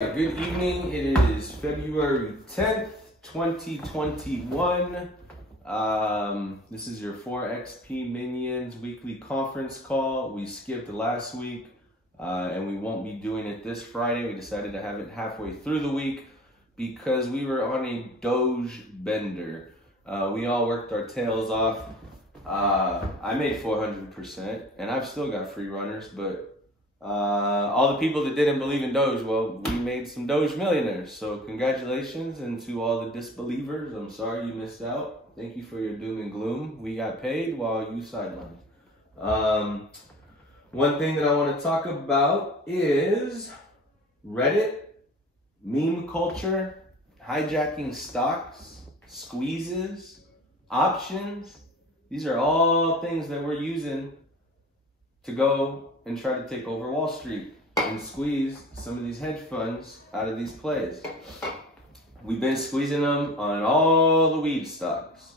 Good evening. It is February 10th, 2021. This is your 4XP Minions weekly conference call. We skipped last week and we won't be doing it this Friday. We decided to have it halfway through the week because we were on a Doge bender. We all worked our tails off. I made 400% and I've still got free runners, but all the people that didn't believe in Doge, well, we made some Doge millionaires. So congratulations, and to all the disbelievers, I'm sorry you missed out. Thank you for your doom and gloom. We got paid while you sidelined. One thing that I want to talk about is Reddit, meme culture, hijacking stocks, squeezes, options. These are all things that we're using to go and try to take over Wall Street and squeeze some of these hedge funds out of these plays. We've been squeezing them on all the weed stocks.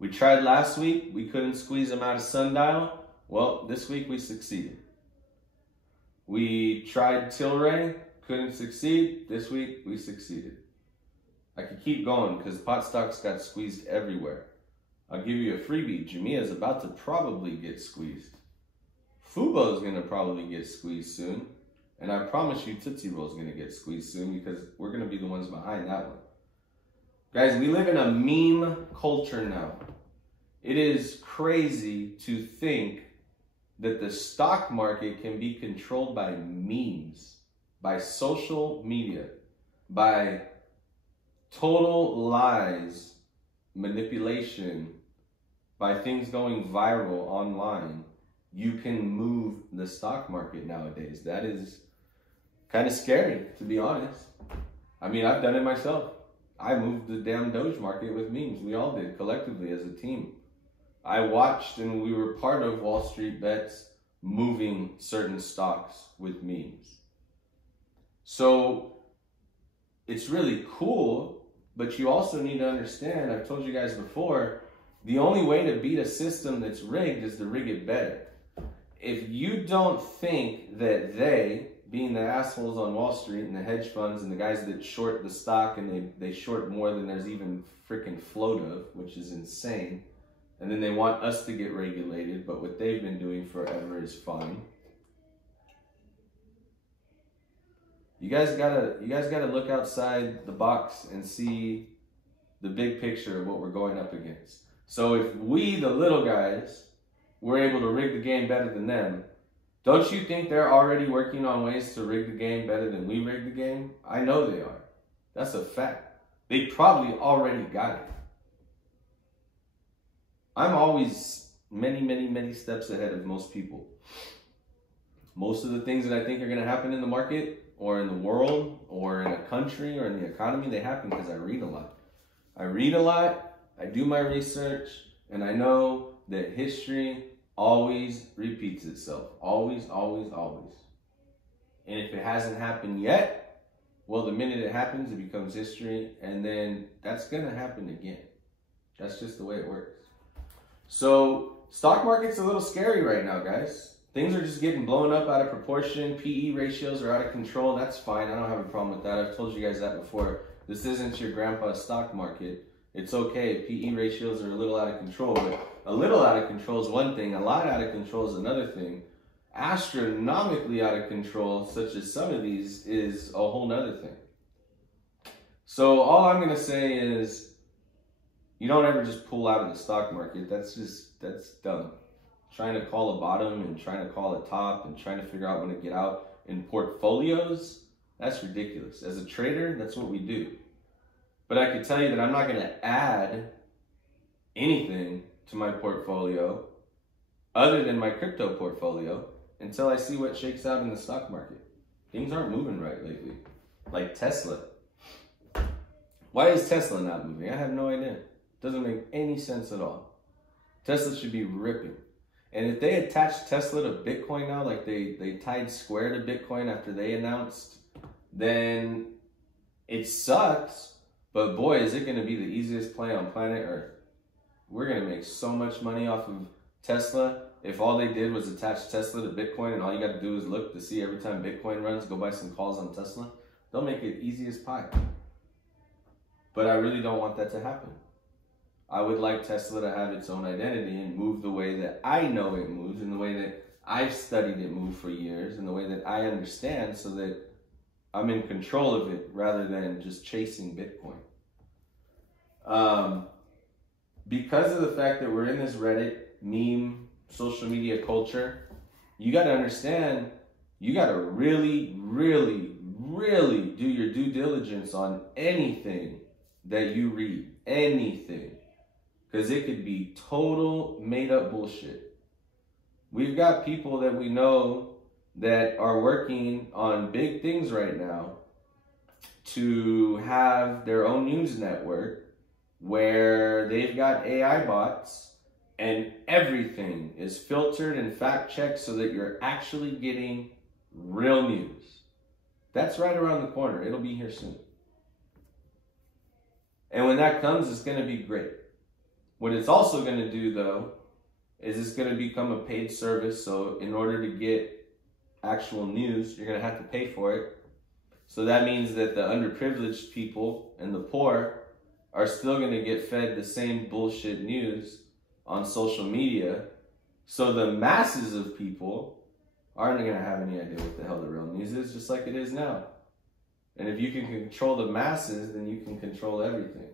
We tried last week, we couldn't squeeze them out of Sundial. Well, this week we succeeded. We tried Tilray, couldn't succeed. This week we succeeded. I could keep going because pot stocks got squeezed everywhere. I'll give you a freebie. Jumia is about to probably get squeezed. Fubo is going to probably get squeezed soon. And I promise you Tootsie Roll is going to get squeezed soon because we're going to be the ones behind that one. Guys, we live in a meme culture now. It is crazy to think that the stock market can be controlled by memes, by social media, by total lies, manipulation, by things going viral online. You can move the stock market nowadays. That is kind of scary, to be honest. I mean, I've done it myself. I moved the damn Doge market with memes. We all did, collectively as a team. I watched and we were part of Wall Street Bets moving certain stocks with memes. So it's really cool, but you also need to understand, I've told you guys before, the only way to beat a system that's rigged is to rig it better. If you don't think that they, being the assholes on Wall Street and the hedge funds and the guys that short the stock and they short more than there's even freaking float of, which is insane, and then they want us to get regulated, but what they've been doing forever is fine. You guys gotta look outside the box and see the big picture of what we're going up against. So if we, the little guys, we're able to rig the game better than them, don't you think they're already working on ways to rig the game better than we rig the game? I know they are. That's a fact. They probably already got it. I'm always many steps ahead of most people. Most of the things that I think are going to happen in the market or in the world or in a country or in the economy, they happen because I read a lot. I read a lot, I do my research, and I know that history always repeats itself. Always. And if it hasn't happened yet, well, the minute it happens, it becomes history, and then that's gonna happen again. That's just the way it works. So, stock market's a little scary right now, guys. Things are just getting blown up out of proportion. PE ratios are out of control. That's fine. I don't have a problem with that. I've told you guys that before. This isn't your grandpa's stock market. It's okay if PE ratios are a little out of control, but a little out of control is one thing, a lot out of control is another thing. Astronomically out of control, such as some of these, is a whole nother thing. So all I'm going to say is, you don't ever just pull out of the stock market. That's dumb. Trying to call a bottom and trying to call a top and trying to figure out when to get out in portfolios, that's ridiculous. As a trader, that's what we do. But I can tell you that I'm not going to add anything to my portfolio other than my crypto portfolio until I see what shakes out in the stock market. Things aren't moving right lately. Like Tesla. Why is Tesla not moving? I have no idea. It doesn't make any sense at all. Tesla should be ripping. And if they attach Tesla to Bitcoin now, like they tied Square to Bitcoin after they announced, then it sucks. But boy, is it going to be the easiest play on planet Earth. We're going to make so much money off of Tesla if all they did was attach Tesla to Bitcoin and all you got to do is look to see every time Bitcoin runs, go buy some calls on Tesla. They'll make it easy as pie. But I really don't want that to happen. I would like Tesla to have its own identity and move the way that I know it moves, in the way that I've studied it move for years, in the way that I understand, so that I'm in control of it rather than just chasing Bitcoin. Because of the fact that we're in this Reddit meme social media culture, you got to understand, you got to really, really, really do your due diligence on anything that you read. Anything. Because it could be total made up bullshit. We've got people that we know that are working on big things right now to have their own news network where they've got AI bots and everything is filtered and fact checked so that you're actually getting real news. That's right around the corner. It'll be here soon. And when that comes, it's going to be great. What it's also going to do, though, is it's going to become a paid service. So in order to get actual news, you're going to have to pay for it. So that means that the underprivileged people and the poor are still going to get fed the same bullshit news on social media. So the masses of people aren't going to have any idea what the hell the real news is, just like it is now. And if you can control the masses, then you can control everything.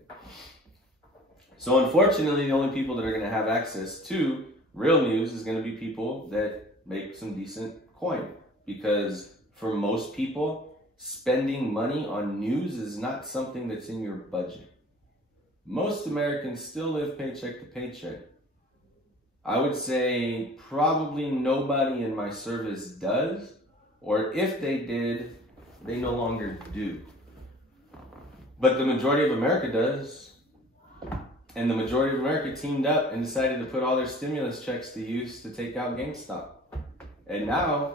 So unfortunately, the only people that are going to have access to real news is going to be people that make some decent coin. Because for most people, spending money on news is not something that's in your budget. Most Americans still live paycheck to paycheck. I would say probably nobody in my service does, or if they did, they no longer do. But the majority of America does. And the majority of America teamed up and decided to put all their stimulus checks to use to take out GameStop. And now,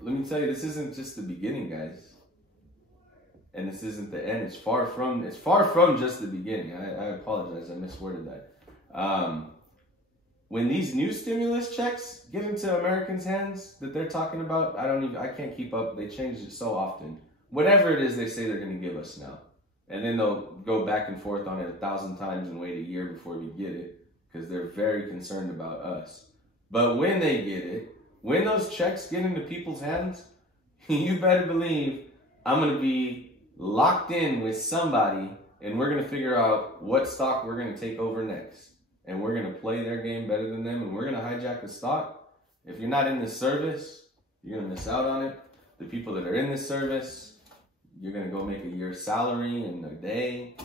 let me tell you, this isn't just the beginning, guys. And this isn't the end. It's far from just the beginning. I apologize, I misworded that. When these new stimulus checks get into Americans' hands that they're talking about, I can't keep up. They change it so often. Whatever it is they say they're going to give us now. And then they'll go back and forth on it 1,000 times and wait a year before we get it, because they're very concerned about us. But when they get it, when those checks get into people's hands, you better believe I'm going to be locked in with somebody, and we're going to figure out what stock we're going to take over next. And we're going to play their game better than them, and we're going to hijack the stock. If you're not in this service, you're going to miss out on it. The people that are in this service, you're going to go make a year's salary in a day.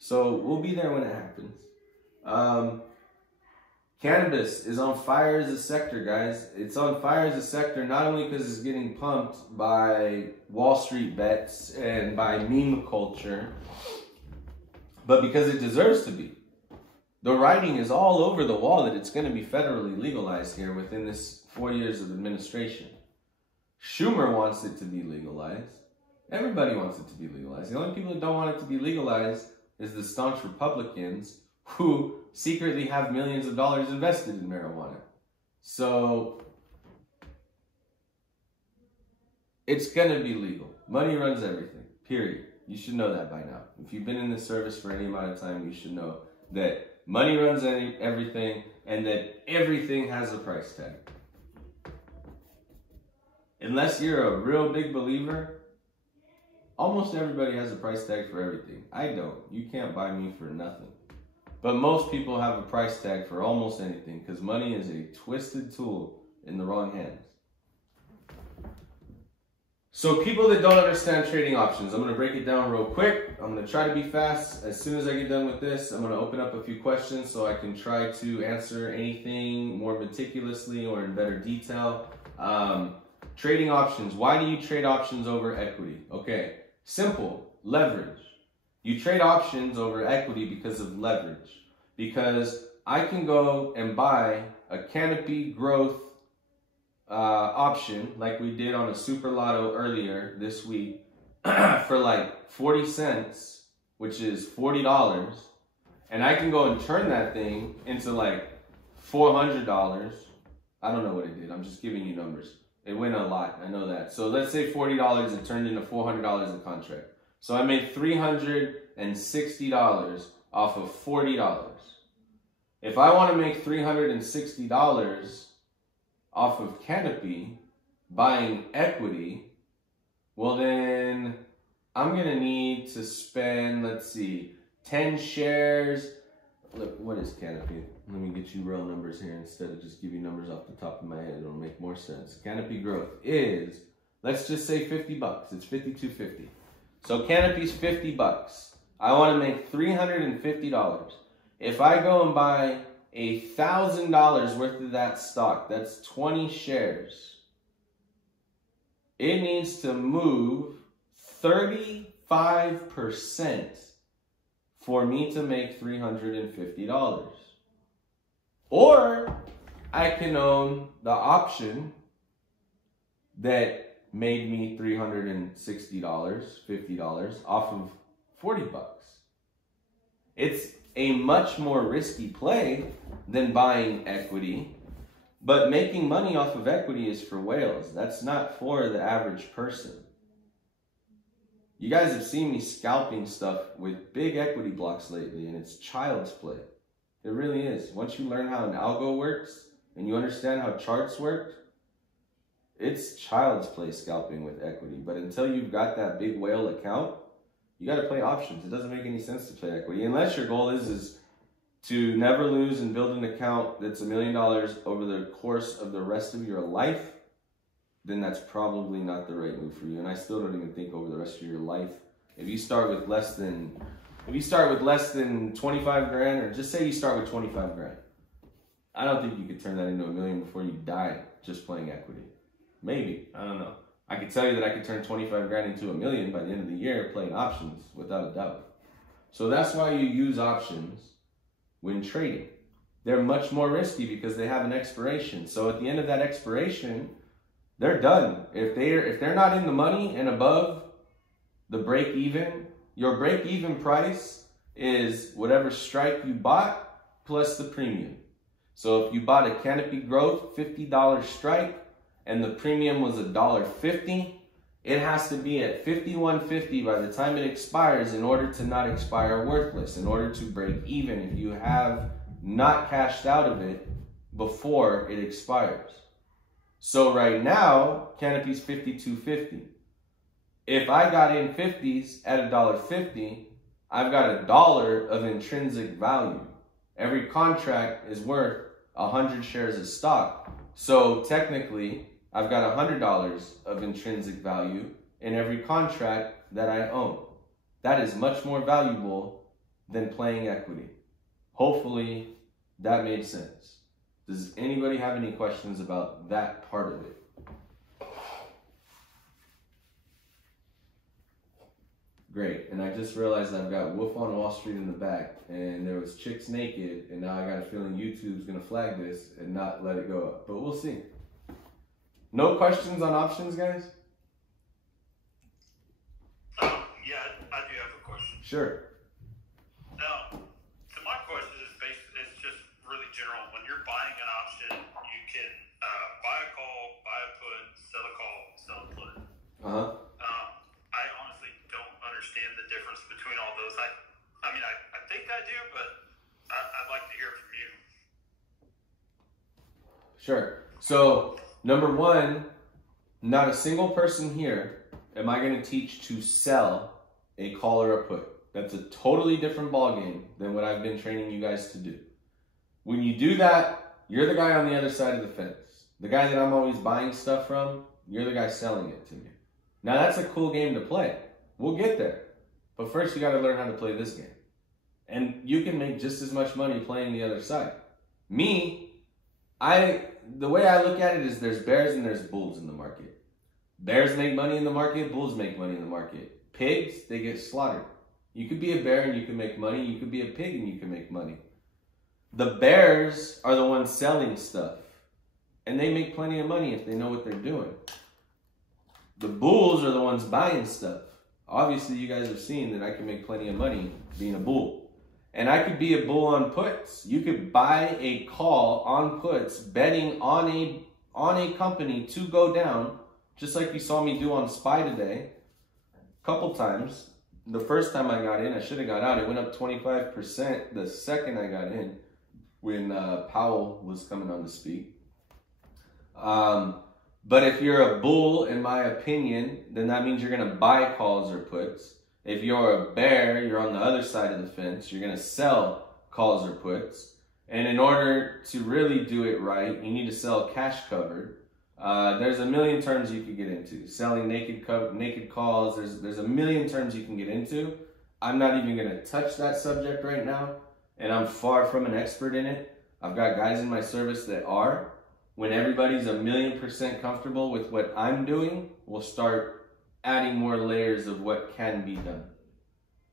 So we'll be there when it happens. Cannabis is on fire as a sector, guys. It's on fire as a sector not only because it's getting pumped by Wall Street bets and by meme culture, but because it deserves to be. The writing is all over the wall that it's going to be federally legalized here within this 4 years of administration. Schumer wants it to be legalized. Everybody wants it to be legalized. The only people that don't want it to be legalized is the staunch Republicans who secretly have millions of dollars invested in marijuana. So it's going to be legal. Money runs everything, period. You should know that by now. If you've been in this service for any amount of time, you should know that money runs everything and that everything has a price tag. Unless you're a real big believer, almost everybody has a price tag for everything. I don't. You can't buy me for nothing. But most people have a price tag for almost anything because money is a twisted tool in the wrong hands. So people that don't understand trading options, I'm going to break it down real quick. I'm going to try to be fast. As soon as I get done with this, I'm going to open up a few questions so I can try to answer anything more meticulously or in better detail. Trading options. Why do you trade options over equity? Okay, simple. Leverage. You trade options over equity because of leverage. Because I can go and buy a Canopy growth option like we did on a Super Lotto earlier this week for like 40 cents, which is $40. And I can go and turn that thing into like $400. I don't know what it did. I'm just giving you numbers. It went a lot, I know that. So let's say $40, it turned into $400 a contract. So I made $360 off of $40. If I want to make $360 off of Canopy, buying equity, well then I'm going to need to spend, let's see, 10 shares. Look, what is Canopy? Let me get you real numbers here instead of just give you numbers off the top of my head. It'll make more sense. Canopy growth is, let's just say $50. It's $52.50. So Canopy's $50. I want to make $350. If I go and buy $1,000 worth of that stock, that's 20 shares. It needs to move 35% for me to make $350. Or I can own the option that made me $360, $50 off of $40. It's a much more risky play than buying equity, but making money off of equity is for whales. That's not for the average person. You guys have seen me scalping stuff with big equity blocks lately, and it's child's play. It really is. Once you learn how an algo works and you understand how charts work, it's child's play scalping with equity. But until you've got that big whale account, you got to play options. It doesn't make any sense to play equity unless your goal is to never lose and build an account that's $1 million over the course of the rest of your life. Then that's probably not the right move for you. And I still don't even think over the rest of your life. If you start with less than 25 grand, or just say you start with 25 grand, I don't think you could turn that into $1 million before you die just playing equity. Maybe, I don't know. I could tell you that I could turn 25 grand into $1 million by the end of the year playing options without a doubt. So that's why you use options when trading. They're much more risky because they have an expiration. So at the end of that expiration, they're done. If they're not in the money and above the break even, your break even price is whatever strike you bought plus the premium. So if you bought a Canopy Growth $50 strike and the premium was $1.50, it has to be at $51.50 by the time it expires in order to not expire worthless, in order to break even if you have not cashed out of it before it expires. So right now, Canopy's $52.50. If I got in 50s at $1.50, I've got $1 of intrinsic value. Every contract is worth 100 shares of stock. So technically, I've got $100 of intrinsic value in every contract that I own. That is much more valuable than playing equity. Hopefully that made sense. Does anybody have any questions about that part of it? Great, and I just realized I've got Wolf on Wall Street in the back, and there was chicks naked, and now I got a feeling YouTube's gonna flag this and not let it go up, but we'll see. No questions on options, guys? Yeah, I do have a question. Sure. Now, so my question is it's just really general. When you're buying an option, you can buy a call, buy a put, sell a call, sell a put. Uh-huh. I honestly don't understand the difference between all those. I mean, I think I do, but I'd like to hear from you. Sure. So, number one, not a single person here am I going to teach to sell a call or a put. That's a totally different ballgame than what I've been training you guys to do. When you do that, you're the guy on the other side of the fence. The guy that I'm always buying stuff from, you're the guy selling it to me. Now that's a cool game to play. We'll get there. But first you got to learn how to play this game. And you can make just as much money playing the other side. Me, the way I look at it is there's bears and there's bulls in the market. Bears make money in the market, bulls make money in the market. Pigs, they get slaughtered. You could be a bear and you can make money. You could be a pig and you can make money. The bears are the ones selling stuff. And they make plenty of money if they know what they're doing. The bulls are the ones buying stuff. Obviously, you guys have seen that I can make plenty of money being a bull. And I could be a bull on puts. You could buy a call on puts betting on a on a company to go down, just like you saw me do on SPY today, a couple times. The first time I got in, I should have got out. It went up 25% the second I got in when Powell was coming on to speak. But if you're a bull, in my opinion, then that means you're going to buy calls or puts. If you're a bear, you're on the other side of the fence. You're going to sell calls or puts. And in order to really do it right, you need to sell cash covered. There's a million terms you could get into. Selling naked calls, there's a million terms you can get into. I'm not even going to touch that subject right now, and I'm far from an expert in it. I've got guys in my service that are. When everybody's 1,000,000% comfortable with what I'm doing, we'll start adding more layers of what can be done.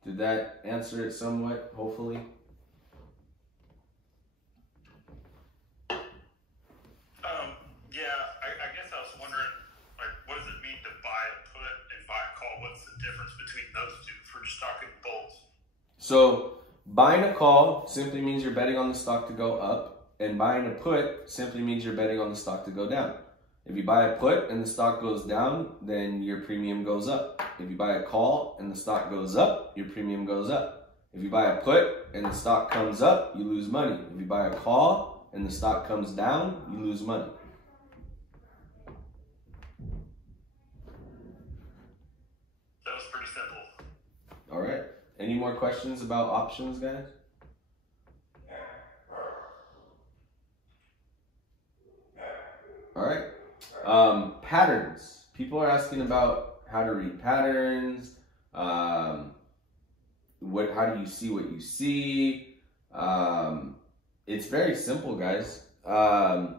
Did that answer it somewhat, hopefully? So buying a call simply means you're betting on the stock to go up, and buying a put simply means you're betting on the stock to go down. If you buy a put and the stock goes down, then your premium goes up. If you buy a call and the stock goes up, your premium goes up. If you buy a put and the stock comes up, you lose money. If you buy a call and the stock comes down, you lose money. That was pretty simple. All right. Any more questions about options, guys? All right. Patterns. People are asking about how to read patterns. How do you see what you see? It's very simple, guys. Go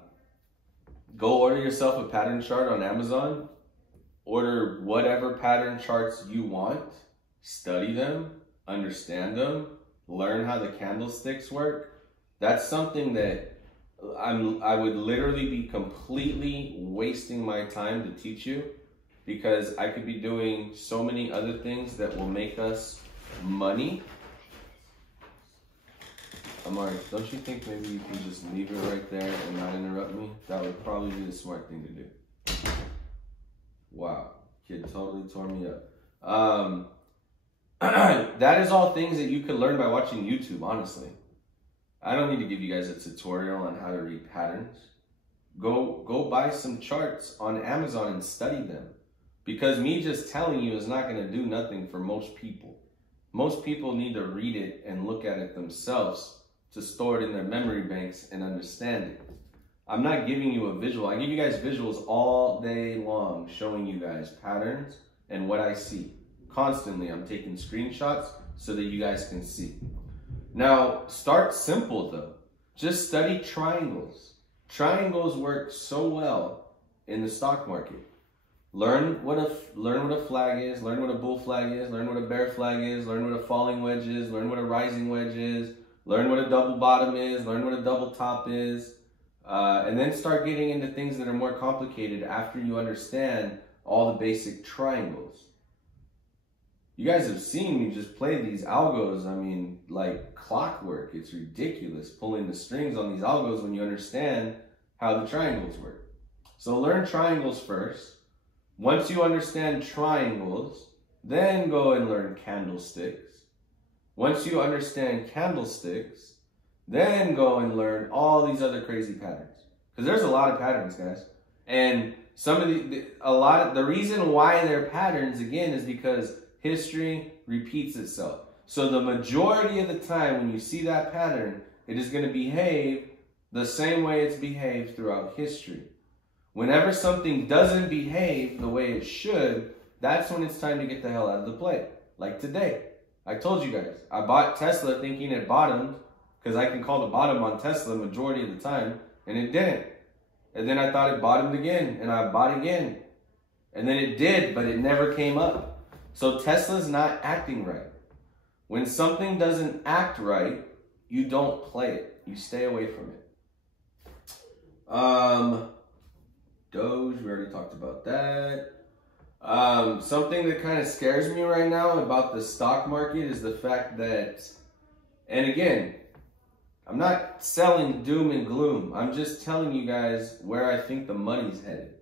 order yourself a pattern chart on Amazon. Order whatever pattern charts you want. Study them. Understand them, learn how the candlesticks work. That's something that I would literally be completely wasting my time to teach you, because I could be doing so many other things that will make us money. Amari, don't you think maybe you can just leave it right there and not interrupt me? That would probably be the smart thing to do. Wow, kid totally tore me up. That is all things that you could learn by watching YouTube, honestly. I don't need to give you guys a tutorial on how to read patterns. Go buy some charts on Amazon and study them. Because me just telling you is not going to do nothing for most people. Most people need to read it and look at it themselves to store it in their memory banks and understand it. I'm not giving you a visual. I give you guys visuals all day long, showing you guys patterns and what I see. Constantly, I'm taking screenshots so that you guys can see. Now, start simple though. Just study triangles. Triangles work so well in the stock market. Learn what a flag is, learn what a bull flag is, learn what a bear flag is, learn what a falling wedge is, learn what a rising wedge is, learn what a double bottom is, learn what a double top is, and then start getting into things that are more complicated after you understand all the basic triangles. You guys have seen me just play these algos, I mean, like clockwork. It's ridiculous pulling the strings on these algos when you understand how the triangles work. So learn triangles first. Once you understand triangles, then go and learn candlesticks. Once you understand candlesticks, then go and learn all these other crazy patterns. Because there's a lot of patterns, guys. And some of the reason why they're patterns, again, is because history repeats itself. So the majority of the time when you see that pattern, it is going to behave the same way it's behaved throughout history. Whenever something doesn't behave the way it should, that's when it's time to get the hell out of the play. Like today. I told you guys, I bought Tesla thinking it bottomed, because I can call the bottom on Tesla majority of the time, and it didn't. And then I thought it bottomed again, and I bought again. And then it did, but it never came up. So Tesla's not acting right. When something doesn't act right, you don't play it. You stay away from it. Doge, we already talked about that. Something that kind of scares me right now about the stock market is the fact that, and again, I'm not selling doom and gloom. I'm just telling you guys where I think the money's headed.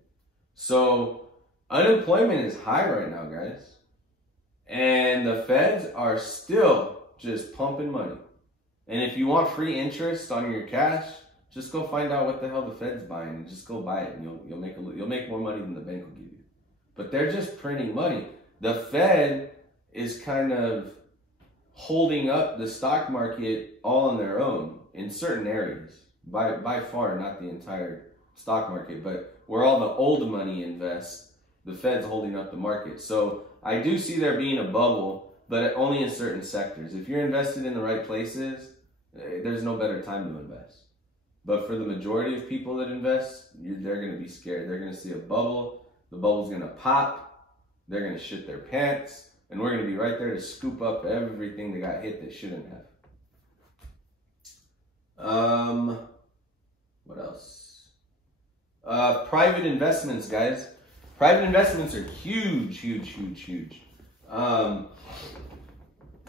So unemployment is high right now, guys. And the feds are still just pumping money. And if you want free interest on your cash, just go find out what the hell the Fed's buying and just go buy it, and you'll make more money than the bank will give you. But they're just printing money. The Fed is kind of holding up the stock market all on their own in certain areas. By far, not the entire stock market, but where all the old money invests, the Fed's holding up the market. So I do see there being a bubble, but only in certain sectors. If you're invested in the right places, there's no better time to invest. But for the majority of people that invest, they're going to be scared. They're going to see a bubble. The bubble's going to pop. They're going to shit their pants. And we're going to be right there to scoop up everything that got hit that shouldn't have. What else? Private investments, guys. Private investments are huge, huge, huge, huge.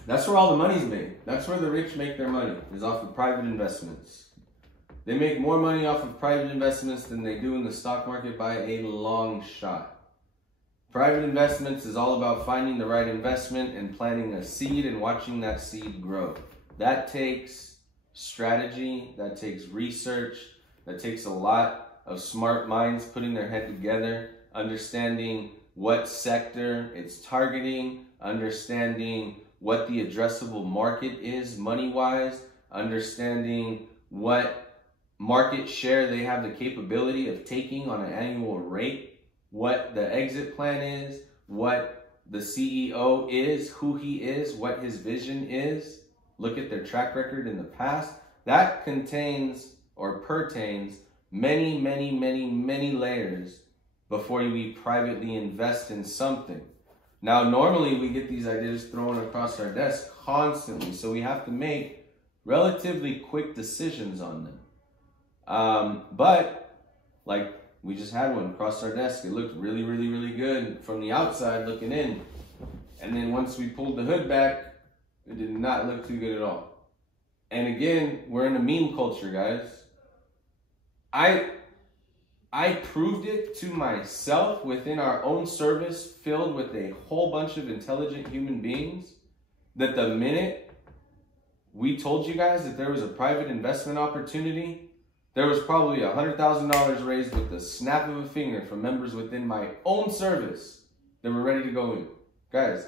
That's where all the money's made. That's where the rich make their money, is off of private investments. They make more money off of private investments than they do in the stock market by a long shot. Private investments is all about finding the right investment and planting a seed and watching that seed grow. That takes strategy, that takes research, that takes a lot of smart minds putting their head together, understanding what sector it's targeting, understanding what the addressable market is money-wise, understanding what market share they have the capability of taking on an annual rate, what the exit plan is, what the CEO is, who he is, what his vision is. Look at their track record in the past. That contains or pertains many, many, many, many layers before we privately invest in something. Now, normally we get these ideas thrown across our desk constantly, so we have to make relatively quick decisions on them. But, like, we just had one across our desk. It looked really, really, really good from the outside looking in. And then once we pulled the hood back, it did not look too good at all. And again, we're in a meme culture, guys. I proved it to myself within our own service filled with a whole bunch of intelligent human beings that the minute we told you guys that there was a private investment opportunity, there was probably $100,000 raised with the snap of a finger from members within my own service that were ready to go in. Guys,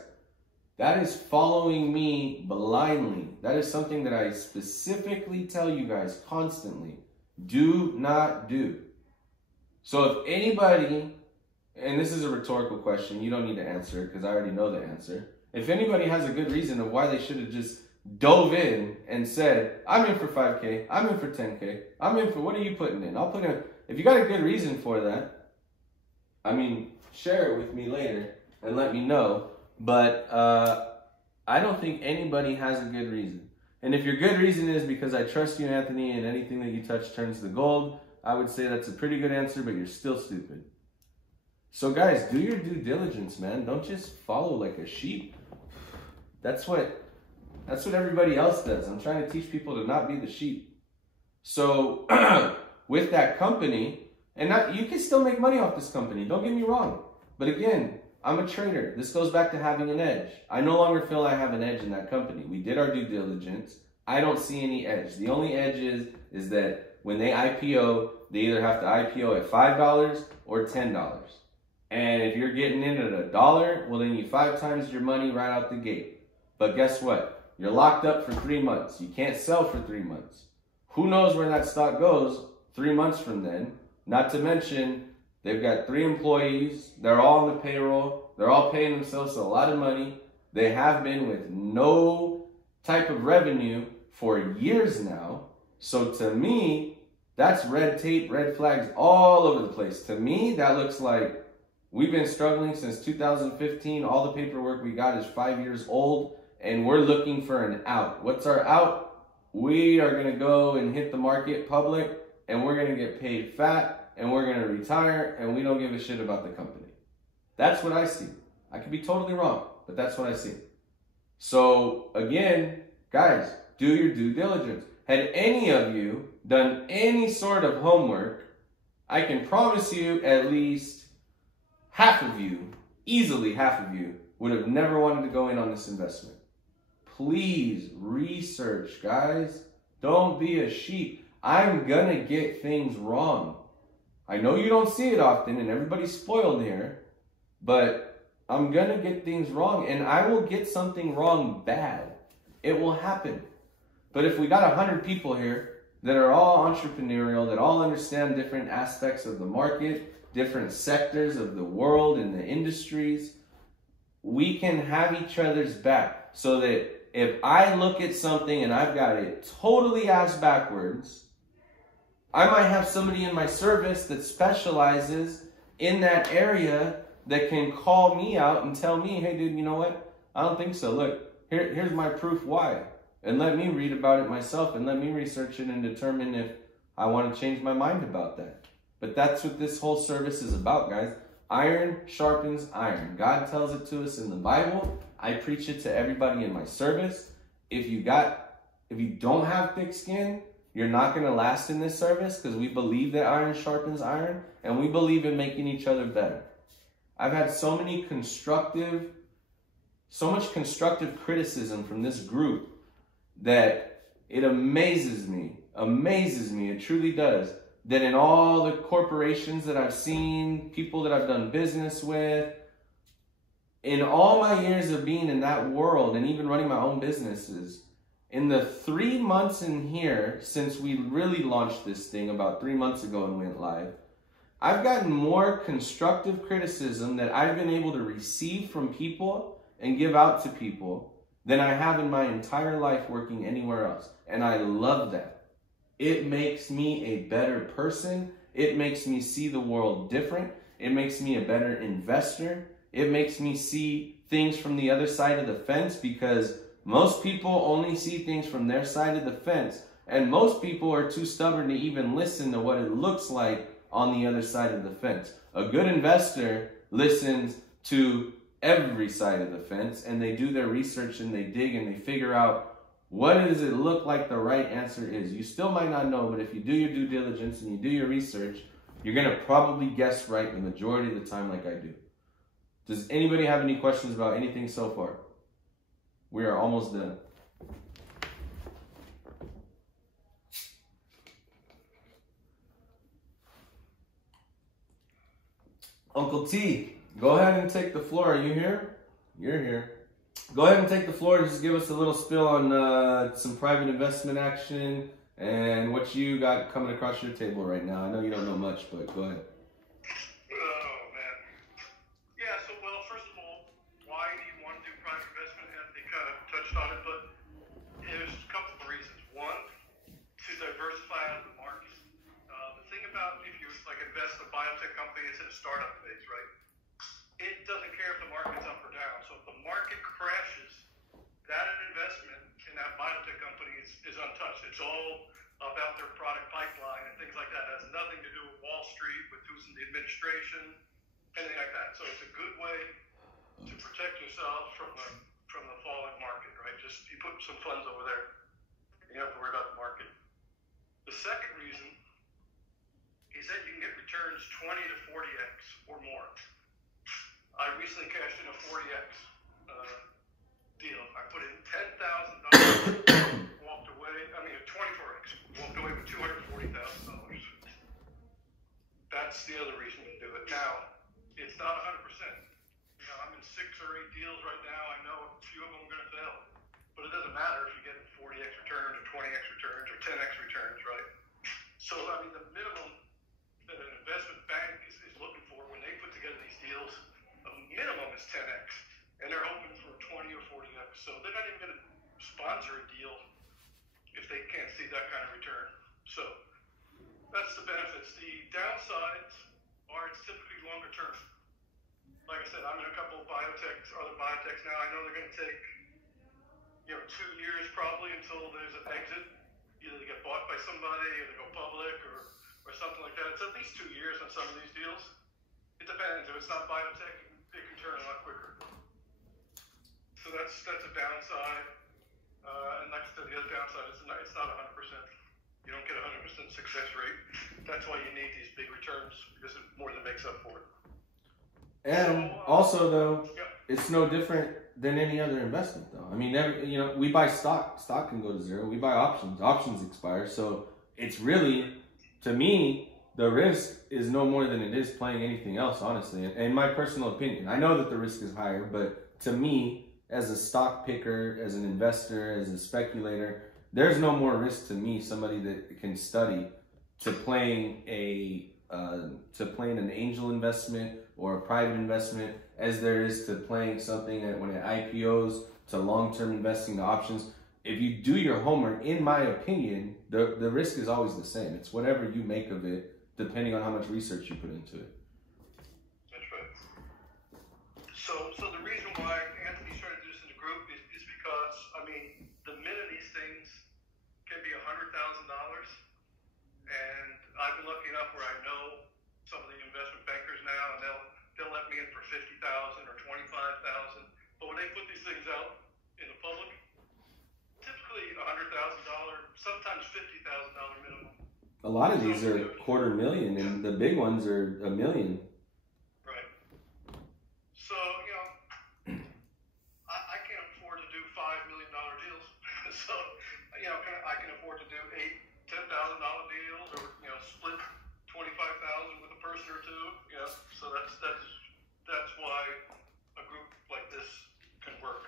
that is following me blindly. That is something that I specifically tell you guys constantly. Do not do. So if anybody, and this is a rhetorical question, you don't need to answer it because I already know the answer. If anybody has a good reason of why they should have just dove in and said, I'm in for 5K, I'm in for 10K, I'm in for, what are you putting in? I'll put in, if you got a good reason for that, I mean, share it with me later and let me know. But I don't think anybody has a good reason. And if your good reason is because I trust you, Anthony, and anything that you touch turns to gold, I would say that's a pretty good answer, but you're still stupid. So guys, do your due diligence, man. Don't just follow like a sheep. That's what everybody else does. I'm trying to teach people to not be the sheep. So with that company, and you can still make money off this company, don't get me wrong. But again, I'm a trader. This goes back to having an edge. I no longer feel I have an edge in that company. We did our due diligence. I don't see any edge. The only edge is that when they IPO, they either have to IPO at $5 or $10. And if you're getting in at $1, well, then you 5 times your money right out the gate. But guess what? You're locked up for 3 months. You can't sell for 3 months. Who knows where that stock goes 3 months from then? Not to mention, they've got 3 employees. They're all on the payroll. They're all paying themselves a lot of money. They have been with no type of revenue for years now. So to me, that's red tape, red flags all over the place. To me, that looks like we've been struggling since 2015. All the paperwork we got is 5 years old, and we're looking for an out. What's our out? We are going to go and hit the market public, and we're going to get paid fat, and we're going to retire, and we don't give a shit about the company. That's what I see. I could be totally wrong, but that's what I see. So again, guys, do your due diligence. Had any of you done any sort of homework, I can promise you at least half of you, easily half of you, would have never wanted to go in on this investment. Please research, guys. Don't be a sheep. I'm gonna get things wrong. I know you don't see it often and everybody's spoiled here, but I'm gonna get things wrong, and I will get something wrong bad. It will happen. But if we got 100 people here that are all entrepreneurial, that all understand different aspects of the market, different sectors of the world and the industries, we can have each other's back, so that if I look at something and I've got it totally ass backwards, I might have somebody in my service that specializes in that area that can call me out and tell me, hey dude, you know what? I don't think so. Look, here's my proof why. And let me read about it myself and let me research it and determine if I want to change my mind about that. But that's what this whole service is about, guys. Iron sharpens iron. God tells it to us in the Bible. I preach it to everybody in my service. If you don't have thick skin, you're not going to last in this service, because we believe that iron sharpens iron, and we believe in making each other better. I've had so much constructive criticism from this group that it amazes me, it truly does, that in all the corporations that I've seen, people that I've done business with, in all my years of being in that world and even running my own businesses, in the 3 months in here since we really launched this thing about 3 months ago and went live, I've gotten more constructive criticism that I've been able to receive from people and give out to people than I have in my entire life working anywhere else. And I love that. It makes me a better person. It makes me see the world different. It makes me a better investor. It makes me see things from the other side of the fence, because most people only see things from their side of the fence. And most people are too stubborn to even listen to what it looks like on the other side of the fence. A good investor listens to every side of the fence, and they do their research and they dig and they figure out, what does it look like the right answer is. You still might not know, but if you do your due diligence and you do your research, you're going to probably guess right the majority of the time, like I do. Does anybody have any questions about anything so far? We are almost done. Uncle T, go ahead and take the floor. Are you here? You're here. Go ahead and take the floor and just give us a little spill on some private investment action and what you got coming across your table right now. I know you don't know much, but go ahead. Oh, man. Yeah, so, well, first of all, why do you want to do private investment? Anthony kind of touched on it, but there's a couple of reasons. One, to diversify out of the market. The thing about if you invest in a biotech company, it's in a startup phase, right? It doesn't care if the market's up or down. So if the market crashes, that investment in that biotech company is untouched. It's all about their product pipeline and things like that. It has nothing to do with Wall Street, with who's in the administration, anything like that. So it's a good way to protect yourself from the falling market, right? Just you put some funds over there, and you don't have to worry about the market. The second reason is that you can get returns 20 to 40x or more. I recently cashed in a 40x deal. I put in $10,000, walked away. I mean, a 24x, walked away with $240,000. That's the other reason to do it. Now, it's not 100%. You know, I'm in 6 or 8 deals right now. I know a few of them are going to fail, but it doesn't matter if you get 40x returns or 20x returns or 10x returns, right? So, I mean, the minimum that an investment bank is looking for when they put together these deals, a minimum is 10x, and they're hoping for 20 or 40x. So they're not even going to sponsor a deal if they can't see that kind of return. So that's the benefits. The downsides are it's typically longer term. Like I said, I'm in a couple of other biotechs now. I know they're going to take 2 years probably until there's an exit. Either they get bought by somebody or they go public or something like that. It's at least 2 years on some of these deals. It depends. If it's not biotech, it can turn a lot quicker. So that's a downside. And like I said, the other downside is it's not 100%. You don't get 100% success rate. That's why you need these big returns, because it more than makes up for it. And also, though, it's no different than any other investment, though. I mean, we buy stock. Stock can go to zero. We buy options. Options expire. So it's really, to me, the risk is no more than it is playing anything else, honestly. In my personal opinion, I know that the risk is higher, but to me, as a stock picker, as an investor, as a speculator, there's no more risk to me, somebody that can study, to playing an angel investment or a private investment, as there is to playing something that when it IPOs, to long-term investing, to options. If you do your homework, in my opinion, the risk is always the same. It's whatever you make of it, depending on how much research you put into it. That's right. So the reason why Anthony started this in the group is because, I mean, the minute these things can be $100,000, and I've been lucky enough where I know some of the investment bankers now, and they'll let me in for $50,000 or $25,000. But when they put these things out in the public, typically $100,000, sometimes $50,000 minimum. A lot of these are $250,000, and the big ones are $1 million. Right. So, I can't afford to do $5 million deals. So, I can afford to do $10,000 deals, or split $25,000 with a person or two. So that's why a group like this can work.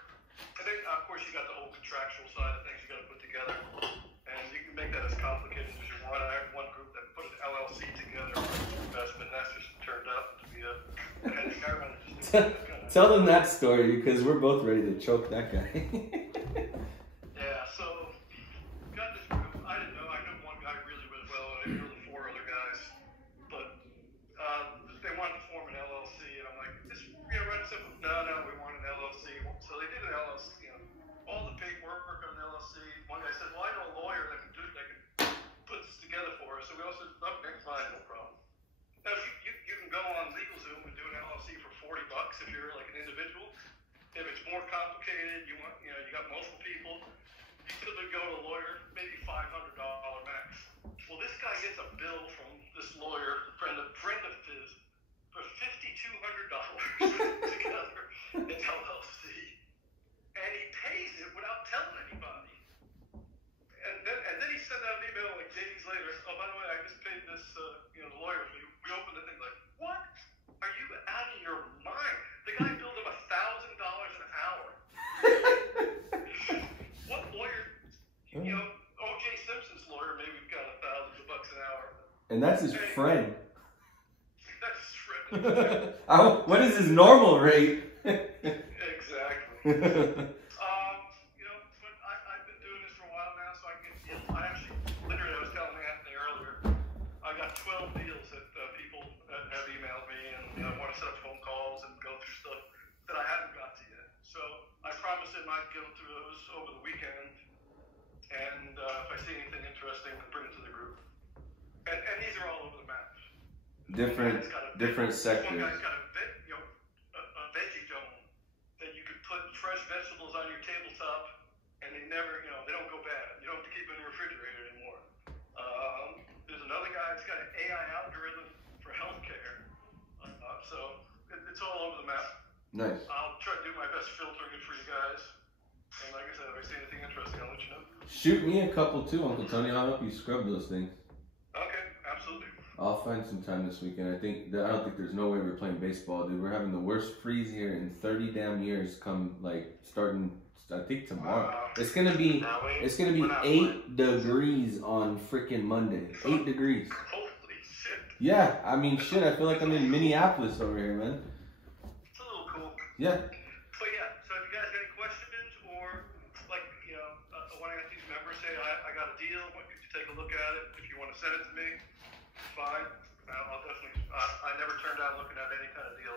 And then, of course, you got the whole contractual side of things you got to put together, and you can make that as complicated as you want. I have one group that put an LLC together for investment. That's just turned out to be a headache. I rather just do that. Tell them that story, because we're both ready to choke that guy. Yeah, so got this group. I didn't know. I know one guy really, really well, and I knew the 4 other guys. But they wanted to form an LLC, and I'm like, just run it simple. No, we want an LLC. So they did an LLC. All the paperwork on an LLC. One guy said, "Well, I know a lawyer that can put this together for us." So we all said, "Okay, fine, no problem." Now, you can go on LegalZoom and do an LLC for $40 if you're like an individual. If it's more complicated, you got multiple people, you typically go to a lawyer, maybe $500 max. Well, this guy gets a bill from this lawyer, friend of his, for $5,200 together in LLC, and he pays it without telling anybody. And then he sent out an email like days later. "Oh, by the way, I just paid this, the lawyer fee." We opened the thing like, "What? Are you out of your mind? The guy billed him $1,000 an hour." What lawyer? O.J. Simpson's lawyer maybe got $1,000 an hour. And that's his friend. That's his friend. What is his normal rate? Exactly. But I've been doing this for a while now, so I can get deals. Literally, I was telling Anthony earlier, I got 12 deals that people that have emailed me and want to set up phone calls and go through stuff that I haven't got to yet. So I promised him I'd go through those over the weekend, and if I see anything interesting, I'll bring it to the group. And these are all over the map. Different sectors. One guy's got a veggie dome that you could put fresh vegetables on your tabletop, and they never, they don't go bad. You don't have to keep them in the refrigerator anymore. There's another guy that's got an AI algorithm for healthcare. So it's all over the map. Nice. I'll try to do my best filtering it for you guys. And like I said, if I see anything interesting, I'll let you know. Shoot me a couple too, Uncle Tony. I'll help you scrub those things. Okay, absolutely. I'll find some time this weekend. I don't think there's no way we're playing baseball, dude. We're having the worst freeze here in 30 damn years. Starting, I think tomorrow. Wow. It's gonna be 8 degrees on freaking Monday. 8 degrees. Holy shit. Yeah, I mean shit. I feel like I'm in Minneapolis over here, man. It's a little cool. Yeah. But yeah, so if you guys got any questions, or like one of these members say I got a deal, could you take a look at it? If you want to send it to me, fine. I'll definitely. I never turn down looking at any kind of deal.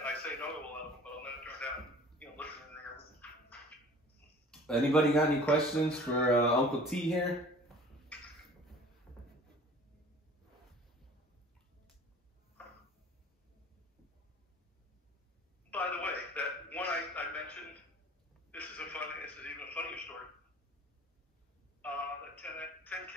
I say no to a lot of them, but I'll never turn down looking at anything else. Anybody got any questions for Uncle T here? By the way, that one I mentioned, this is even a funnier story. That 10K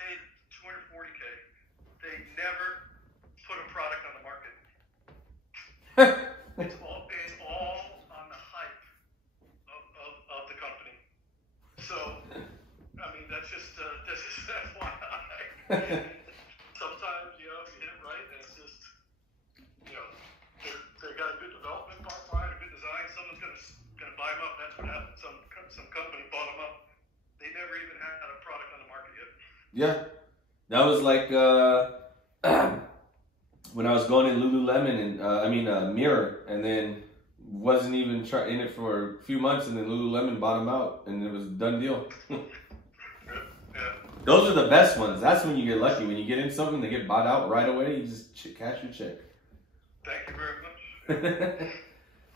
Just FYI. Sometimes, you hit it right, and it's just, they got a good development pipeline, a good design. Someone's gonna buy them up. That's what happened. Some company bought them up. They never even had a product on the market yet. Yeah, that was like when I was going in Lululemon and Mirror, and then wasn't even in it for a few months, and then Lululemon bought them out, and it was a done deal. Yeah. Those are the best ones. That's when you get lucky. When you get in something, they get bought out right away. You just cash your check. Thank you very much.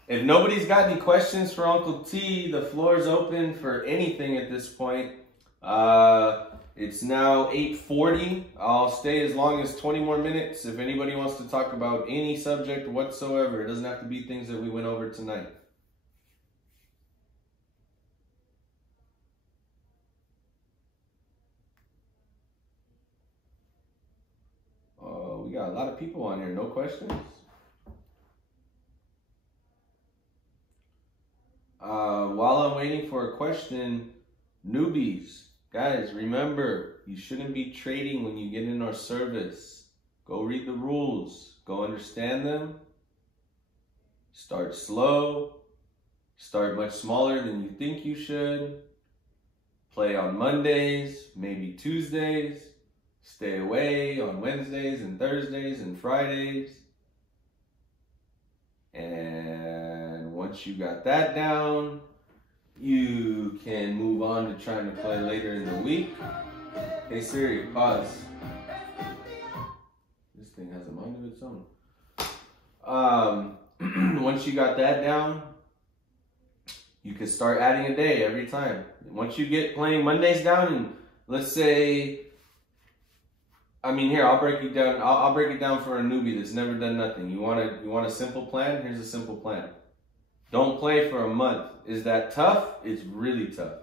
If nobody's got any questions for Uncle T, the floor is open for anything at this point. It's now 8:40. I'll stay as long as 20 more minutes if anybody wants to talk about any subject whatsoever. It doesn't have to be things that we went over tonight. We got a lot of people on here. No questions? While I'm waiting for a question, newbies, guys, remember, you shouldn't be trading when you get in our service. Go read the rules. Go understand them. Start slow. Start much smaller than you think you should. Play on Mondays, maybe Tuesdays. Stay away on Wednesdays and Thursdays and Fridays. And once you got that down, you can move on to trying to play later in the week. Hey Siri, pause. This thing has a mind of its own. Once you got that down, you can start adding a day every time. Once you get playing Mondays down, and let's say, here, I'll break it down. I'll break it down for a newbie that's never done nothing. You want a simple plan? Here's a simple plan. Don't play for a month. Is that tough? It's really tough.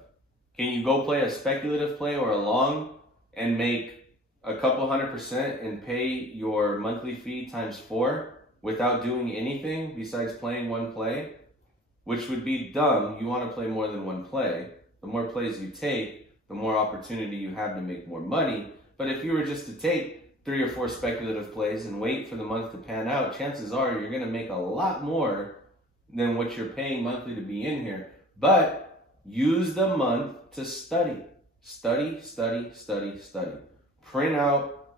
Can you go play a speculative play or a long and make a couple 100% and pay your monthly fee times 4 without doing anything besides playing one play? Which would be dumb. You want to play more than one play. The more plays you take, the more opportunity you have to make more money. But if you were just to take 3 or 4 speculative plays and wait for the month to pan out, chances are you're going to make a lot more than what you're paying monthly to be in here. But use the month to study. Study, study, study, study. Print out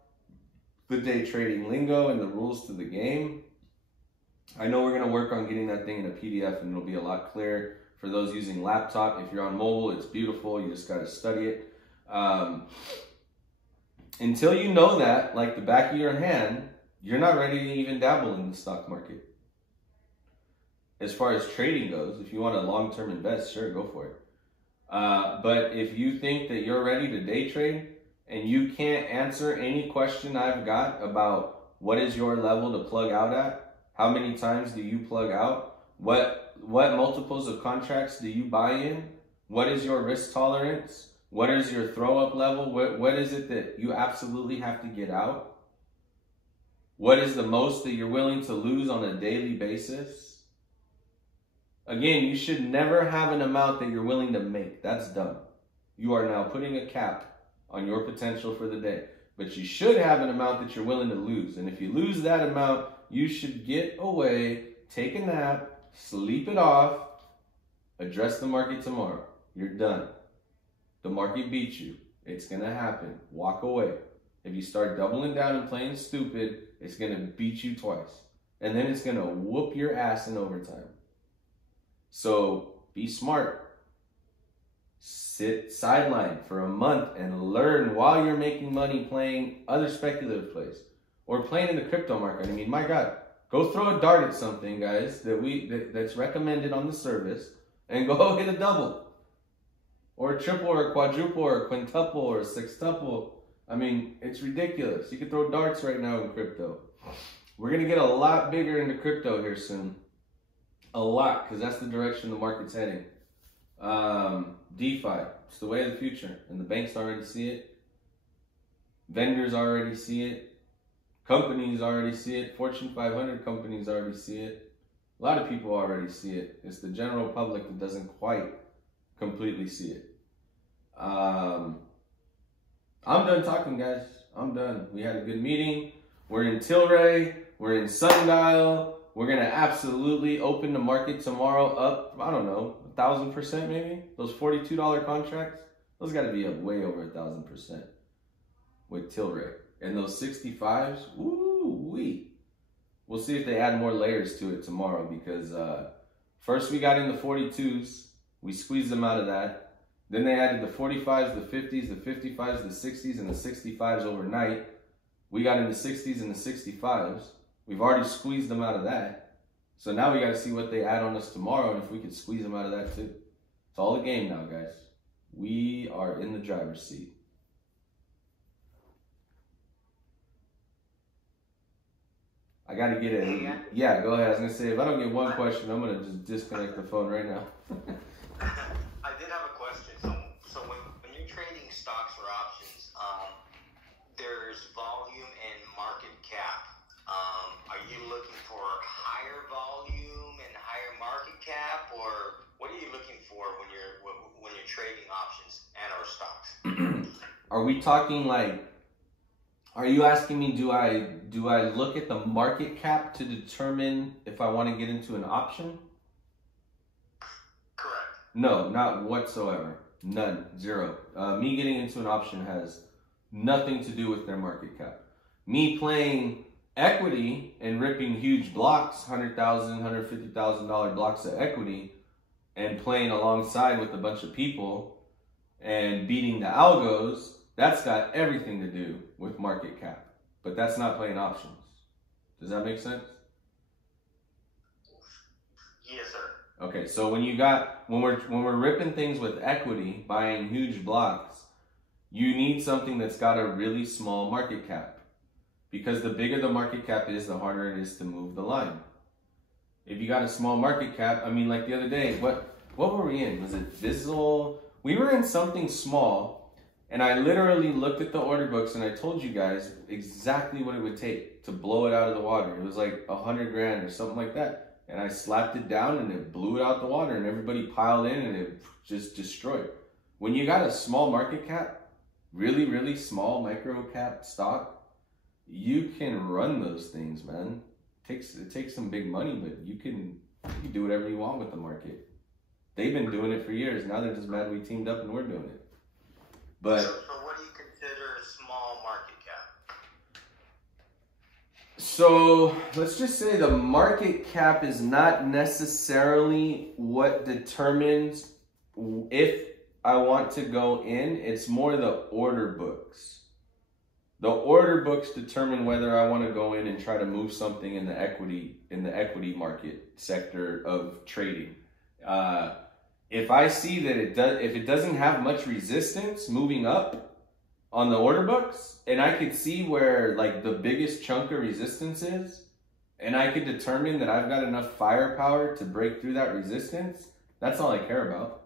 the day trading lingo and the rules to the game. I know we're going to work on getting that thing in a PDF, and it'll be a lot clearer for those using laptop. If you're on mobile, it's beautiful. You just got to study it. Until you know that, like the back of your hand, you're not ready to even dabble in the stock market. As far as trading goes, if you want to long-term invest, sure, go for it. But if you think that you're ready to day trade and you can't answer any question I've got about what is your level to plug out at, how many times do you plug out, what multiples of contracts do you buy in, what is your risk tolerance, what is your throw-up level, what is it that you absolutely have to get out, what is the most that you're willing to lose on a daily basis. Again, you should never have an amount that you're willing to make. That's dumb. You are now putting a cap on your potential for the day. But you should have an amount that you're willing to lose. And if you lose that amount, you should get away, take a nap, sleep it off, address the market tomorrow. You're done. The market beats you. It's going to happen. Walk away. If you start doubling down and playing stupid, it's going to beat you twice. And then it's going to whoop your ass in overtime. So be smart. Sit sideline for a month and learn while you're making money playing other speculative plays or playing in the crypto market. My God, go throw a dart at something, guys, that's recommended on the service, and go hit a double or a triple or a quadruple or a quintuple or a sextuple. It's ridiculous. You can throw darts right now in crypto. We're going to get a lot bigger into crypto here soon. A lot, because that's the direction the market's heading. DeFi, it's the way of the future, and the banks already see it. Vendors already see it. Companies already see it. Fortune 500 companies already see it. A lot of people already see it. It's the general public that doesn't quite completely see it. I'm done talking, guys. I'm done. We had a good meeting. We're in Tilray. We're in Sundial. We're going to absolutely open the market tomorrow up, I don't know, 1,000% maybe? Those $42 contracts, those got to be up way over 1,000% with Tilray. And those 65s, woo-wee. We'll see if they add more layers to it tomorrow because first we got in the 42s. We squeezed them out of that. Then they added the 45s, the 50s, the 55s, the 60s, and the 65s overnight. We got in the 60s and the 65s. We've already squeezed them out of that. So now we got to see what they add on us tomorrow and if we could squeeze them out of that too. It's all a game now, guys. We are in the driver's seat. I got to get it. Yeah, go ahead. I was going to say, if I don't get one question, I'm going to just disconnect the phone right now. I did have a question. So when you're trading stocks or options, there's volume and market cap. Are you looking for higher volume and higher market cap, or what are you looking for when you're trading options and or stocks? Are we talking like? Are you asking me, do I look at the market cap to determine if I want to get into an option? Correct. No, not whatsoever. None. Zero. Me getting into an option has nothing to do with their market cap. Me playing equity and ripping huge blocks, $100,000, $150,000 blocks of equity, and playing alongside with a bunch of people and beating the algos, that's got everything to do with market cap, but that's not playing options. Does that make sense? Yes, sir. Okay, so when we're ripping things with equity, buying huge blocks, you need something that's got a really small market cap, because the bigger the market cap is, the harder it is to move the line. If you got a small market cap, I mean, like the other day, what were we in? Was it Bizzle? We were in something small. And I literally looked at the order books and I told you guys exactly what it would take to blow it out of the water. It was like 100 grand or something like that. And I slapped it down and it blew it out the water and everybody piled in and it just destroyed. When you got a small market cap, really, really small micro cap stock, you can run those things, man. It takes some big money, but you can do whatever you want with the market. They've been doing it for years. Now they're just mad we teamed up and we're doing it. But so what do you consider a small market cap? So let's just say the market cap is not necessarily what determines if I want to go in. It's more the order books. The order books determine whether I want to go in and try to move something in the equity market sector of trading. If I see that if it doesn't have much resistance moving up on the order books, and I could see where like the biggest chunk of resistance is, and I could determine that I've got enough firepower to break through that resistance, that's all I care about.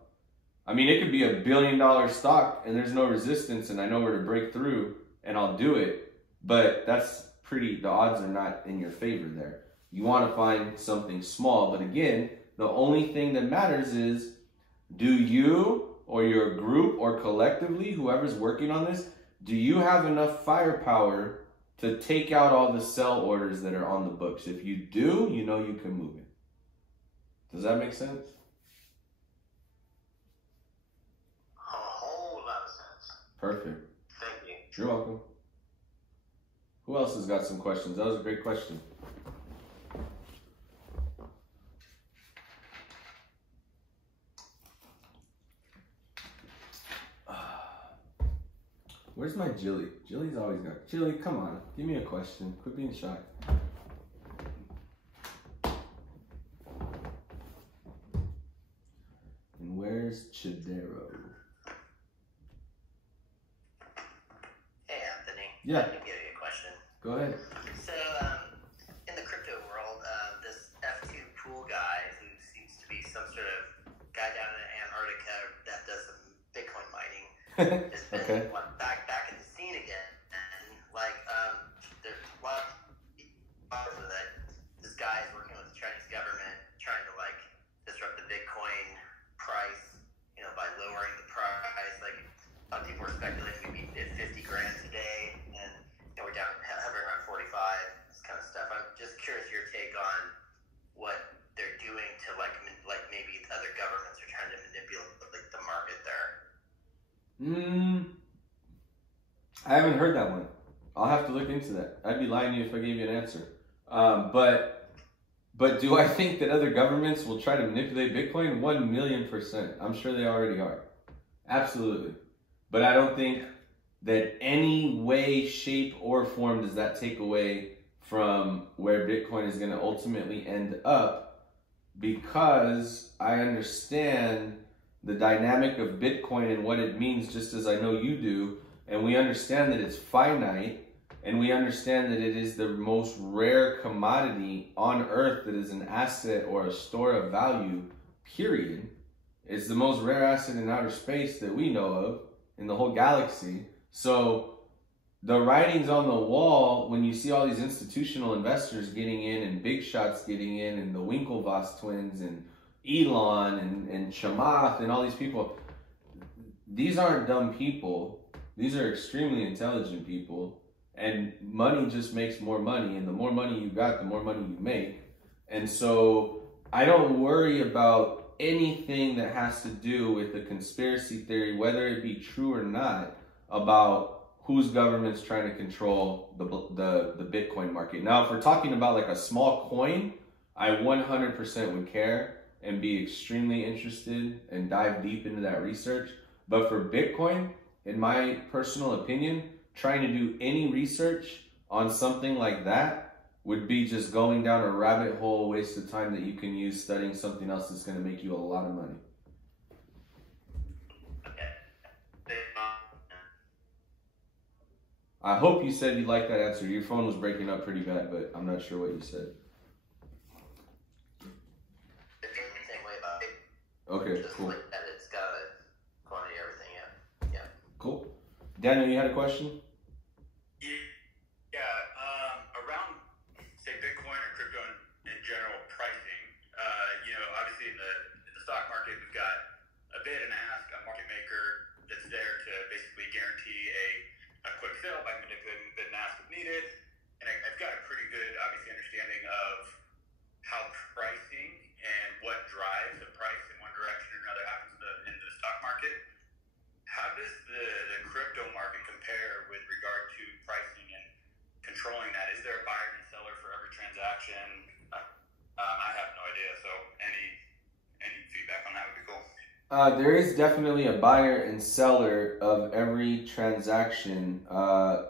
I mean, it could be $1 billion stock and there's no resistance and I know where to break through and I'll do it, but the odds are not in your favor there. You want to find something small, but again, the only thing that matters is, do you or your group or collectively, whoever's working on this, do you have enough firepower to take out all the sell orders that are on the books? If you do, you know you can move it. Does that make sense? A whole lot of sense. Perfect. Thank you. You're welcome. Who else has got some questions? That was a great question. Where's my Jilly? Jilly's always got... Jilly, come on. Give me a question. Quit being shy. And where's Chidero? Hey, Anthony. Yeah. Let me give you a question. Go ahead. So, in the crypto world, this F2 Pool guy, who seems to be some sort of guy down in Antarctica that does some Bitcoin mining, has been Okay. back in the scene again. And, like, there's a lot of that this guy is working with the Chinese government, trying to, like, disrupt the Bitcoin price, by lowering the price. Like, a lot of people are speculating maybe at 50 grand. I haven't heard that one. I'll have to look into that. I'd be lying to you if I gave you an answer. But do I think that other governments will try to manipulate Bitcoin? 1,000,000%. I'm sure they already are. Absolutely. But I don't think that any way, shape, or form does that take away from where Bitcoin is going to ultimately end up, because I understand the dynamic of Bitcoin and what it means just as I know you do, and we understand that it's finite, and we understand that it is the most rare commodity on earth that is an asset or a store of value, period. It's the most rare asset in outer space that we know of in the whole galaxy. So the writing's on the wall when you see all these institutional investors getting in and big shots getting in, and the Winklevoss twins and Elon and Chamath and all these people. These aren't dumb people. These are extremely intelligent people. And money just makes more money. And the more money you got, the more money you make. And so I don't worry about anything that has to do with the conspiracy theory, whether it be true or not, about whose government's trying to control the Bitcoin market. Now, if we're talking about like a small coin, I 100% would care and be extremely interested and dive deep into that research. But for Bitcoin, in my personal opinion, trying to do any research on something like that would be just going down a rabbit hole, waste of time that you can use studying something else that's going to make you a lot of money. I hope you said you liked that answer. Your phone was breaking up pretty bad, but I'm not sure what you said. The same way about it. Okay, Just cool. like that, it's got a quantity, everything, yeah. Cool. Daniel, you had a question? Around, say, Bitcoin or crypto in general pricing, obviously in the stock market, we've got a bid and ask, a market maker that's there to basically guarantee a quick sale by manipulating the bid and ask if needed. And I've got a pretty good, obviously, understanding of how pricing and what drives the price in one direction or another happens in the stock market. How does the crypto market compare with regard to pricing and controlling that? Is there a buyer and seller for every transaction? I have no idea. So any feedback on that would be cool. There is definitely a buyer and seller of every transaction.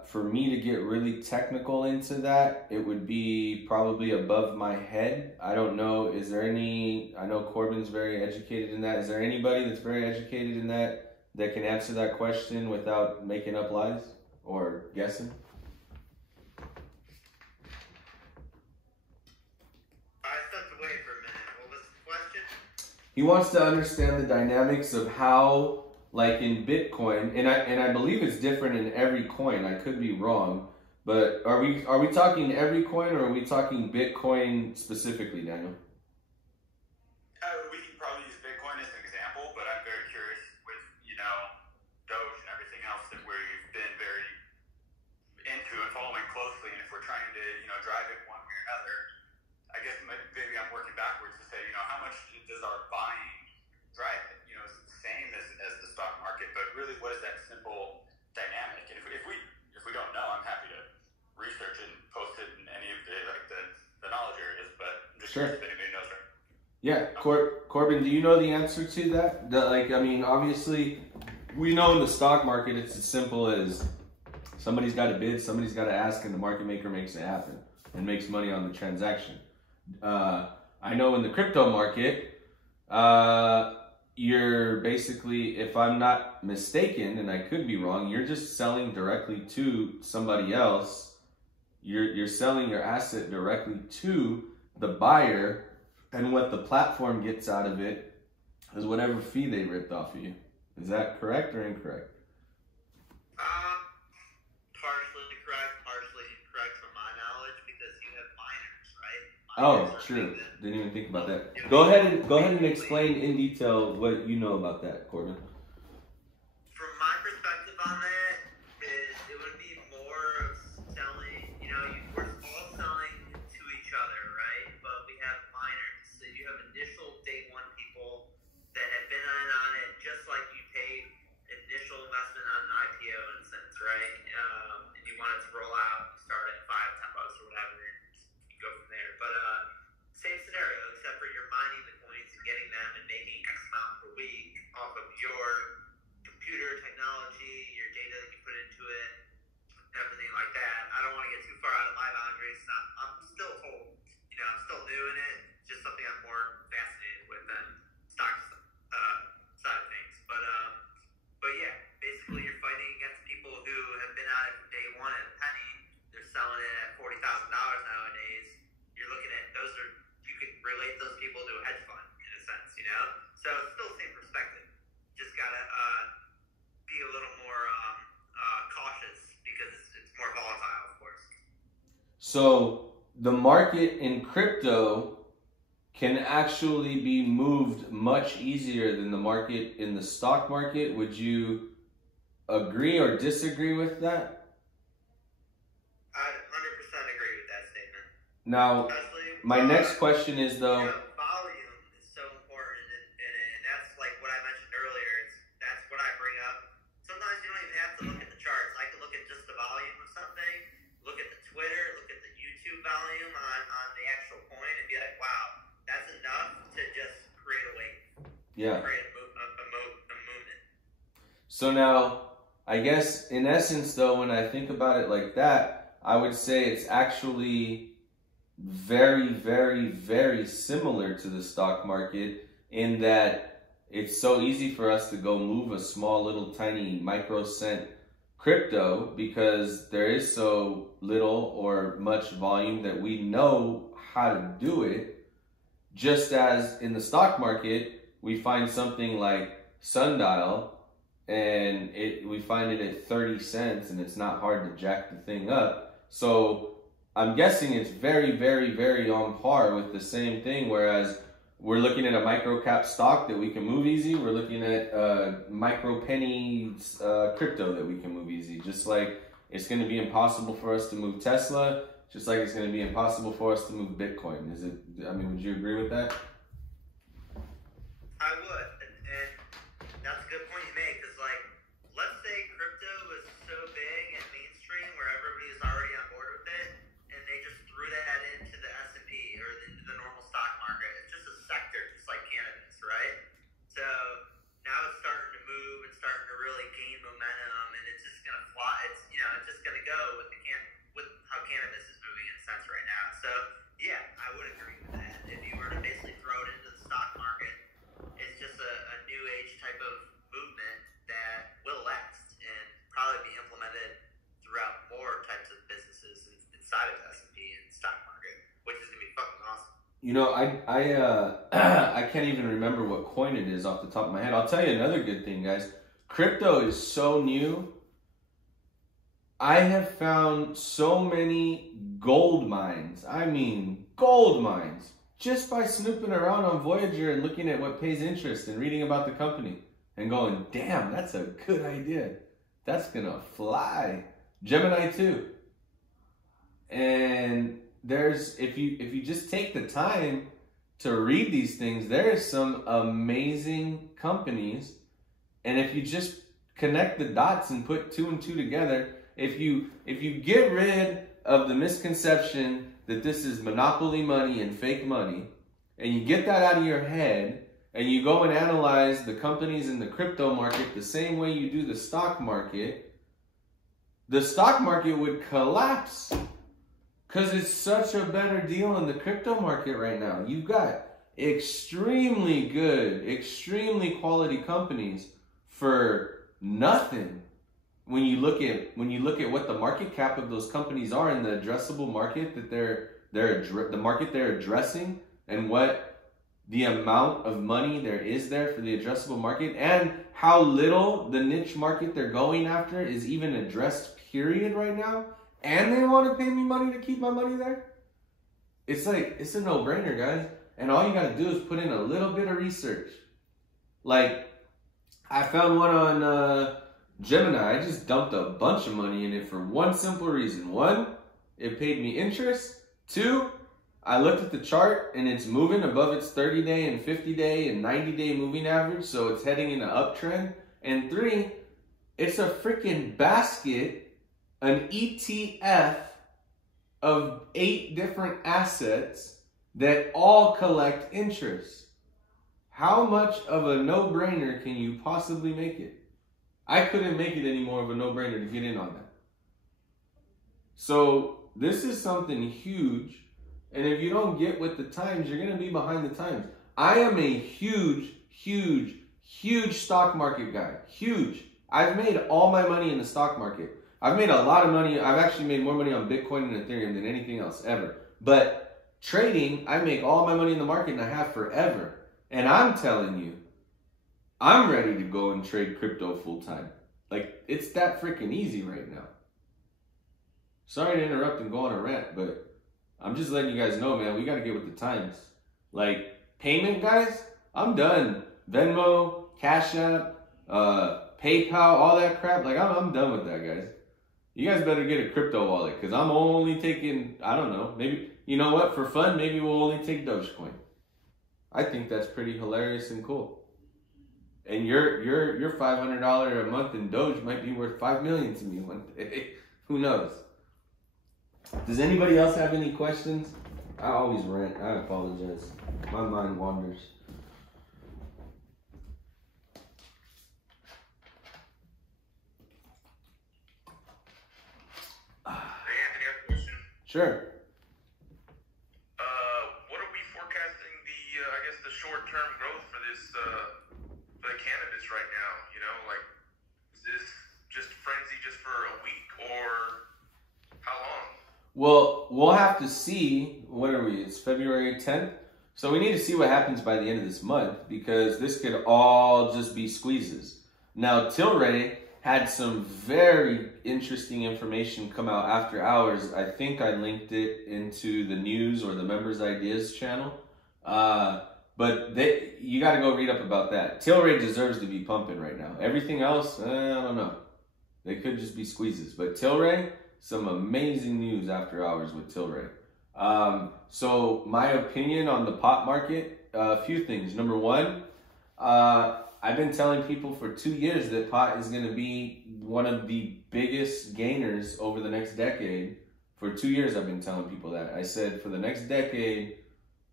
For me to get really technical into that, it would be probably above my head. I don't know. Is there any? I know Corbin's very educated in that. Is there anybody that's very educated in that can answer that question without making up lies or guessing? I stepped away for a minute. What was the question? He wants to understand the dynamics of how, like in Bitcoin, and I believe it's different in every coin. I could be wrong, but are we talking every coin, or are we talking Bitcoin specifically, Daniel? We can probably use Bitcoin as an example, but I'm very curious with, Doge and everything else that we've been very into and following closely. And if we're trying to, drive it one way or another, I guess maybe I'm working backwards to say, how much does our buying drive it? It's the same as the stock market, but really what is that simple dynamic? And if we don't know, I'm happy to research and post it in any of the knowledge areas, but I'm just Sure. curious if anybody knows it. Yeah, Corbin, do you know the answer to that? Obviously, we know in the stock market it's as simple as somebody's got to bid, somebody's got to ask, and the market maker makes it happen and makes money on the transaction. I know in the crypto market, you're basically, if I'm not mistaken, and I could be wrong, you're just selling directly to somebody else. You're selling your asset directly to the buyer, and what the platform gets out of it is whatever fee they ripped off of you. Is that correct or incorrect? Partially correct, partially incorrect from my knowledge, because you have miners, right? Oh, true. Didn't even think about that. Go ahead and explain in detail what you know about that, Corbin. From my perspective on that, it would be more of selling, we're all selling to each other, right? But we have miners. So you have initial day one people that have been in on it, just like you paid initial investment computer technology, your data that you put into it, everything like that. I don't want to get too far out of my boundaries. I'm still told, I'm still new in it. It's just something I'm more fascinated with than stocks side of things. But yeah, basically you're fighting against people who have been at it from day one at a penny. They're selling it at $40,000 nowadays. You're looking at you can relate those people to a hedge fund in a sense, So it's still the same perspective. Just gotta be a little more cautious because it's more volatile, of course. So the market in crypto can actually be moved much easier than the market in the stock market. Would you agree or disagree with that? I 100% agree with that statement. Now, my next question is though, volume is so important in it, and that's like what I mentioned earlier. That's what I bring up. Sometimes you don't even have to look at the charts. I can look at just the volume of something, look at the Twitter, look at the YouTube volume on the actual coin, and be like, wow, that's enough to just create a wave. yeah. Create a movement. So now, I guess in essence though, when I think about it like that, I would say it's actually very, very, very similar to the stock market in that it's so easy for us to go move a small little tiny microcent crypto because there is so little or much volume that we know how to do it. Just as in the stock market, we find something like Sundial and we find it at 30 cents and it's not hard to jack the thing up. So I'm guessing it's very, very, very on par with the same thing. Whereas we're looking at a micro cap stock that we can move easy. We're looking at micro penny crypto that we can move easy. Just like it's going to be impossible for us to move Tesla. Just like it's going to be impossible for us to move Bitcoin. Would you agree with that? I would, and that's a good point you make, because let's say crypto was so big and mainstream where everybody is already on board with it, and they just threw that into the S&P or into the normal stock market. It's just a sector, just like cannabis, right? So now it's starting to move, it's starting to really gain momentum, and it's just going to fly. It's just going to go with with how cannabis is moving in a sense right now. So yeah, I would agree with that. If you were to basically throw it into the stock market, it's just a new age type of movement that will last and probably be implemented throughout more types of businesses inside of the S&P and stock market, which is gonna be fucking awesome. I can't even remember what coin it is off the top of my head. I'll tell you another good thing, guys. Crypto is so new. I have found so many gold mines. I mean, gold mines. Just by snooping around on Voyager and looking at what pays interest and reading about the company and going, damn, that's a good idea. That's gonna fly. Gemini too. And if you just take the time to read these things, there are some amazing companies. And if you just connect the dots and put two and two together, if you get rid of the misconception that this is monopoly money and fake money, and you get that out of your head, and you go and analyze the companies in the crypto market the same way you do the stock market would collapse. Because it's such a better deal in the crypto market right now. You've got extremely good, extremely quality companies for nothing. When you look at what the market cap of those companies are in the addressable market that the market they're addressing, and what the amount of money there is there for the addressable market, and how little the niche market they're going after is even addressed, period, right now, and they want to pay me money to keep my money there. It's a no-brainer, guys. And all you gotta do is put in a little bit of research. Like, I found one on Gemini. I just dumped a bunch of money in it for one simple reason. One, it paid me interest. Two, I looked at the chart and it's moving above its 30-day and 50-day and 90-day moving average, so it's heading in an uptrend. And three, it's a freaking basket, an ETF of 8 different assets that all collect interest. How much of a no-brainer can you possibly make it? I couldn't make it any more of a no-brainer to get in on that. So this is something huge. And if you don't get with the times, you're going to be behind the times. I am a huge stock market guy. Huge. I've made all my money in the stock market. I've made a lot of money. I've actually made more money on Bitcoin and Ethereum than anything else ever. But trading, I make all my money in the market and I have forever. And I'm telling you, I'm ready to go and trade crypto full time. Like, it's that freaking easy right now. Sorry to interrupt and go on a rant, but I'm just letting you guys know, man, we got to get with the times. Like, payment, guys, I'm done. Venmo, Cash App, PayPal, all that crap. Like, I'm done with that, guys. You guys better get a crypto wallet, because I'm only taking, I don't know, maybe, you know what, for fun, maybe we'll only take Dogecoin. I think that's pretty hilarious and cool. And your $500 a month in Doge might be worth $5 million to me one day. Who knows? Does anybody else have any questions? I always rant. I apologize. My mind wanders. Hey, Anthony, I have a question. Sure. What are we forecasting the short-term growth for this, for the cannabis right now? You know, like, is this just frenzy just for a week or how long? Well, we'll have to see. What are we? It's February 10th. So we need to see what happens by the end of this month, because this could all just be squeezes. Now, Tilray had some very interesting information come out after hours. I think I linked it into the news or the Members Ideas channel. But you got to go read up about that. Tilray deserves to be pumping right now. Everything else, I don't know. They could just be squeezes. But Tilray, some amazing news after hours with Tilray. So my opinion on the pot market, a few things. Number one, I've been telling people for 2 years that pot is going to be one of the biggest gainers over the next decade. For 2 years, I've been telling people that. I said for the next decade,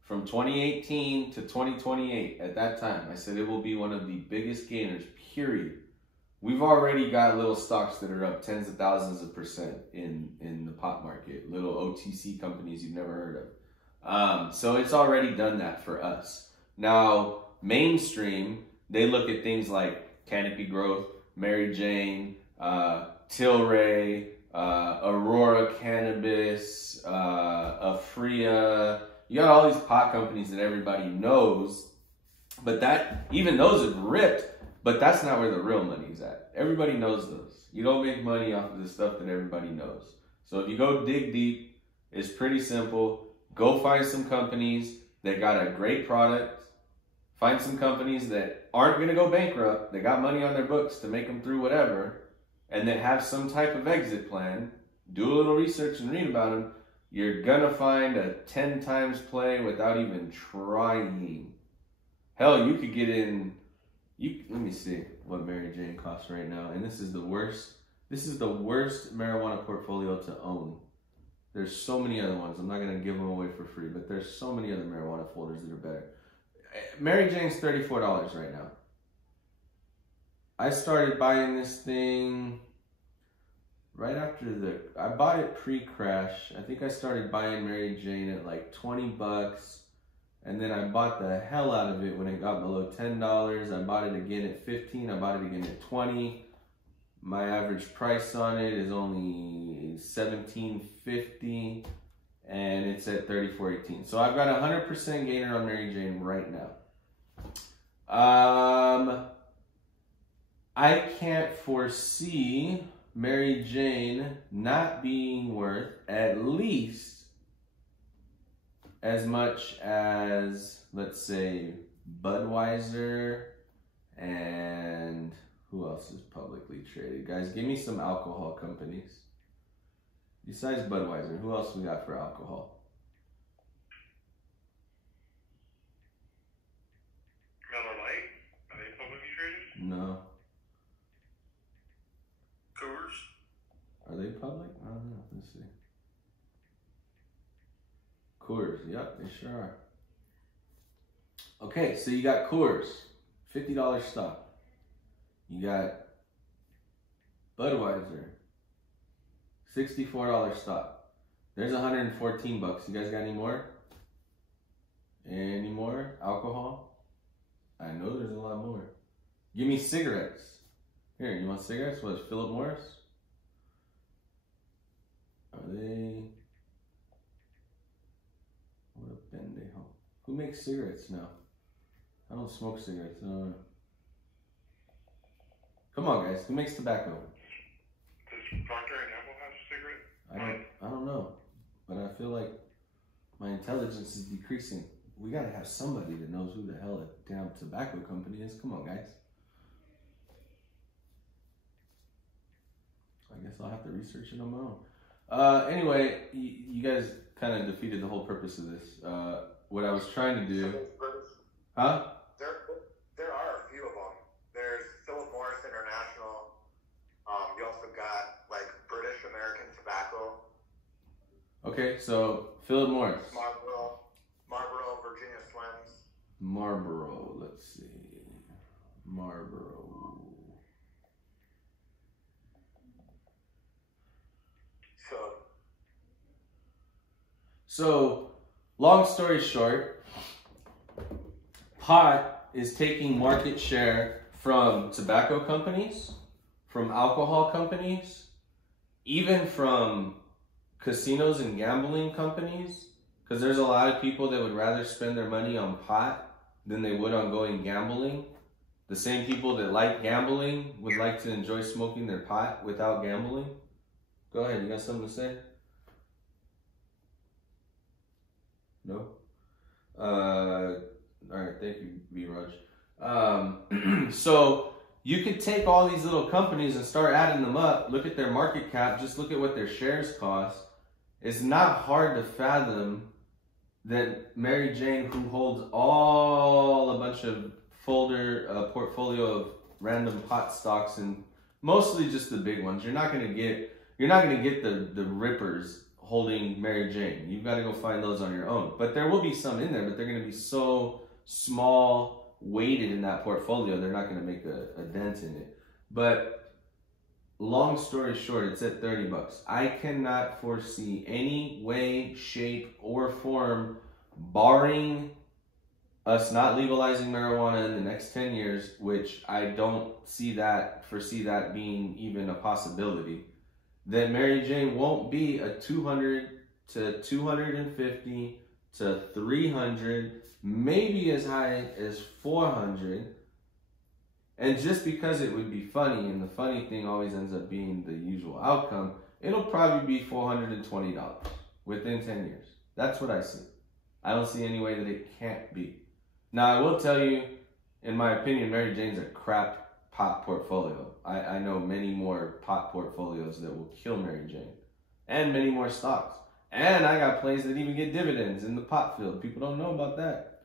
from 2018 to 2028, at that time, I said it will be one of the biggest gainers, period. We've already got little stocks that are up tens of thousands of % in the pot market, little OTC companies you've never heard of. So it's already done that for us. Now, mainstream, they look at things like Canopy Growth, Mary Jane, Tilray, Aurora Cannabis, Afria. You got all these pot companies that everybody knows, but even those have ripped. But that's not where the real money's at. Everybody knows those. You don't make money off of the stuff that everybody knows. So if you go dig deep, it's pretty simple. Go find some companies that got a great product. Find some companies that aren't going to go bankrupt. They got money on their books to make them through whatever. And that have some type of exit plan. Do a little research and read about them. You're going to find a 10 times play without even trying. Hell, you could get in... let me see what Mary Jane costs right now. And this is the worst marijuana portfolio to own. There's so many other ones. I'm not going to give them away for free, but there's so many other marijuana folders that are better. Mary Jane's $34 right now. I started buying this thing right after I bought it pre-crash. I think I started buying Mary Jane at like $20. And then I bought the hell out of it when it got below $10. I bought it again at $15. I bought it again at $20. My average price on it is only $17.50, and it's at $34.18. So I've got a 100% gainer on Mary Jane right now. I can't foresee Mary Jane not being worth at least as much as, let's say, Budweiser and who else is publicly traded? Guys, give me some alcohol companies. Besides Budweiser, who else we got for alcohol? Miller Lite? Are they publicly traded? No. Coors? Are they public? I don't know. Let's see. Coors, yep, they sure are. Okay, so you got Coors, $50 stock. You got Budweiser, $64 stock. There's 114 bucks. You guys got any more? Any more alcohol? I know there's a lot more. Give me cigarettes. Here, you want cigarettes? What, Philip Morris? Are they? What a pendejo. Who makes cigarettes now? I don't smoke cigarettes. Come on, guys. Who makes tobacco? Does Procter & Gamble have cigarette? I don't know, but I feel like my intelligence is decreasing. We gotta have somebody that knows who the hell a damn tobacco company is. Come on, guys. I guess I'll have to research it on my own. Anyway, you guys kind of defeated the whole purpose of this. What I was trying to do, huh? There are a few of them. There's Philip Morris International. You also got like British American Tobacco. Okay, so Philip Morris. Marlboro, Virginia Slims. Marlboro, let's see. Marlboro. So, long story short, pot is taking market share from tobacco companies, from alcohol companies, even from casinos and gambling companies, because there's a lot of people that would rather spend their money on pot than they would on going gambling. The same people that like gambling would like to enjoy smoking their pot without gambling. Go ahead, you got something to say? No? All right, thank you, V-Raj. So you could take all these little companies and start adding them up. Look at their market cap. Just look at what their shares cost. It's not hard to fathom that Mary Jane, who holds a bunch of portfolio of random pot stocks and mostly just the big ones. You're not gonna get the rippers holding Mary Jane. You've got to go find those on your own. But there will be some in there, but they're going to be so small weighted in that portfolio, they're not going to make a dent in it. But long story short, it's at 30 bucks. I cannot foresee any way, shape, or form, barring us not legalizing marijuana in the next 10 years, which I don't foresee that being even a possibility, that Mary Jane won't be a 200 to 250 to 300, maybe as high as 400. And just because it would be funny, and the funny thing always ends up being the usual outcome, it'll probably be $420 within 10 years. That's what I see. I don't see any way that it can't be. Now, I will tell you, in my opinion, Mary Jane's a crap pot portfolio. I know many more pot portfolios that will kill Mary Jane, and many more stocks. And I got plays that even get dividends in the pot field. People don't know about that.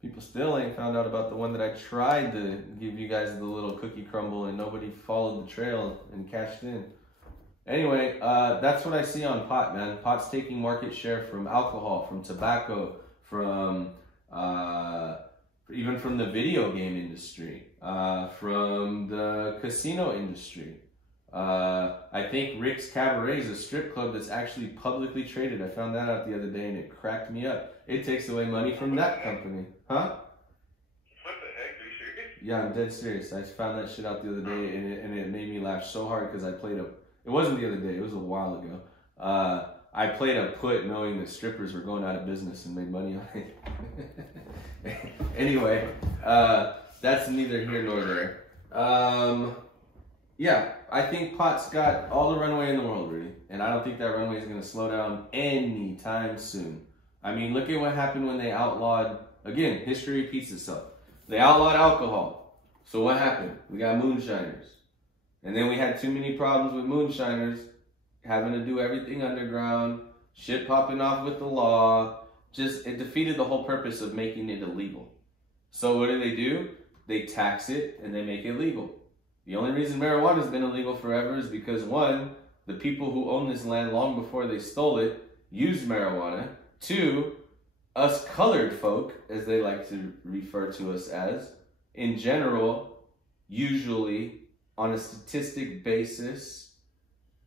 People still ain't found out about the one that I tried to give you guys the little cookie crumble and nobody followed the trail and cashed in. Anyway, that's what I see on pot, man. Pot's taking market share from alcohol, from tobacco, from even from the video game industry, from the casino industry. I think Rick's Cabaret is a strip club that's actually publicly traded. I found that out the other day and it cracked me up. It takes away money from that company. Huh? What the heck? Are you serious? Yeah, I'm dead serious. I found that shit out the other day and it made me laugh so hard because I played it wasn't the other day, it was a while ago. I played a put knowing that strippers were going out of business and made money on it. Anyway, that's neither here nor there. Yeah, I think pot's got all the runway in the world, really. And I don't think that runway is going to slow down anytime soon. I mean, look at what happened when they outlawed, again, history repeats itself. They outlawed alcohol. So what happened? We got moonshiners. And then we had too many problems with moonshiners having to do everything underground, shit popping off with the law. Just, it defeated the whole purpose of making it illegal. So what do? They tax it and they make it legal. The only reason marijuana has been illegal forever is because, one, the people who own this land long before they stole it used marijuana. Two, us colored folk, as they like to refer to us as, in general, usually on a statistic basis,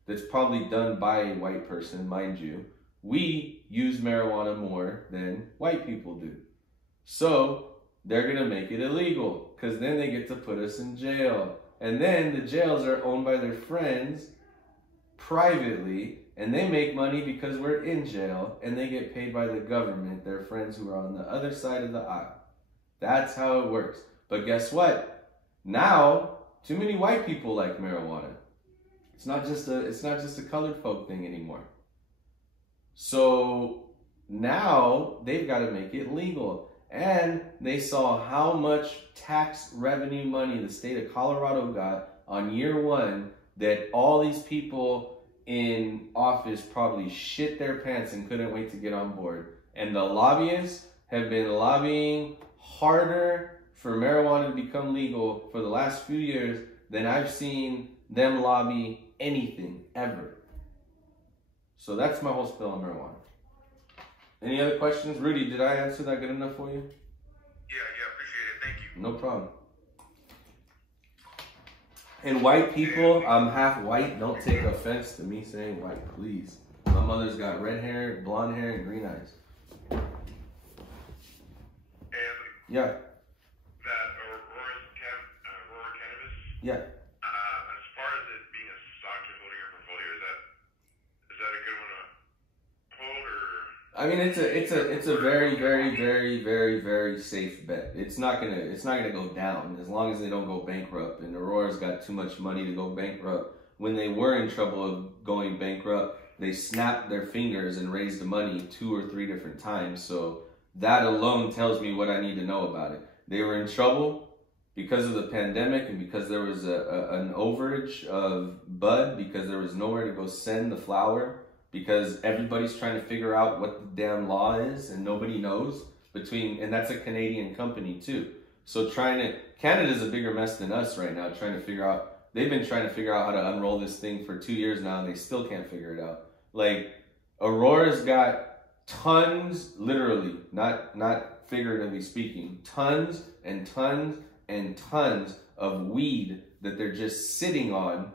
that's probably done by a white person, mind you, we use marijuana more than white people do. So they're going to make it illegal because then they get to put us in jail. And then the jails are owned by their friends privately, and they make money because we're in jail, and they get paid by the government, their friends who are on the other side of the aisle. That's how it works. But guess what? Now, too many white people like marijuana. It's not just a colored folk thing anymore. So now they've got to make it legal. And they saw how much tax revenue money the state of Colorado got on year one, that all these people in office probably shit their pants and couldn't wait to get on board. And the lobbyists have been lobbying harder for marijuana to become legal for the last few years than I've seen them lobby anything ever. So that's my whole spill on marijuana. Any other questions? Rudy, did I answer that good enough for you? Yeah, appreciate it. Thank you. No problem. And white people, I'm half white. Don't take offense to me saying white, please. My mother's got red hair, blonde hair, and green eyes. And Yeah, that Aurora Cannabis, yeah. as far as it being a stock to hold in your portfolio, is that a good one to hold, or? I mean, it's a very, very, very, very, very safe bet. It's not gonna go down as long as they don't go bankrupt. And Aurora's got too much money to go bankrupt. When they were in trouble of going bankrupt, they snapped their fingers and raised the money 2 or 3 different times. So that alone tells me what I need to know about it. They were in trouble because of the pandemic and because there was an overage of bud, because there was nowhere to go send the flower, because everybody's trying to figure out what the damn law is and nobody knows and that's a Canadian company too. So Canada's a bigger mess than us right now, they've been trying to figure out how to unroll this thing for 2 years now, and they still can't figure it out. Like, Aurora's got tons, literally, not figuratively speaking, tons and tons and tons of weed that they're just sitting on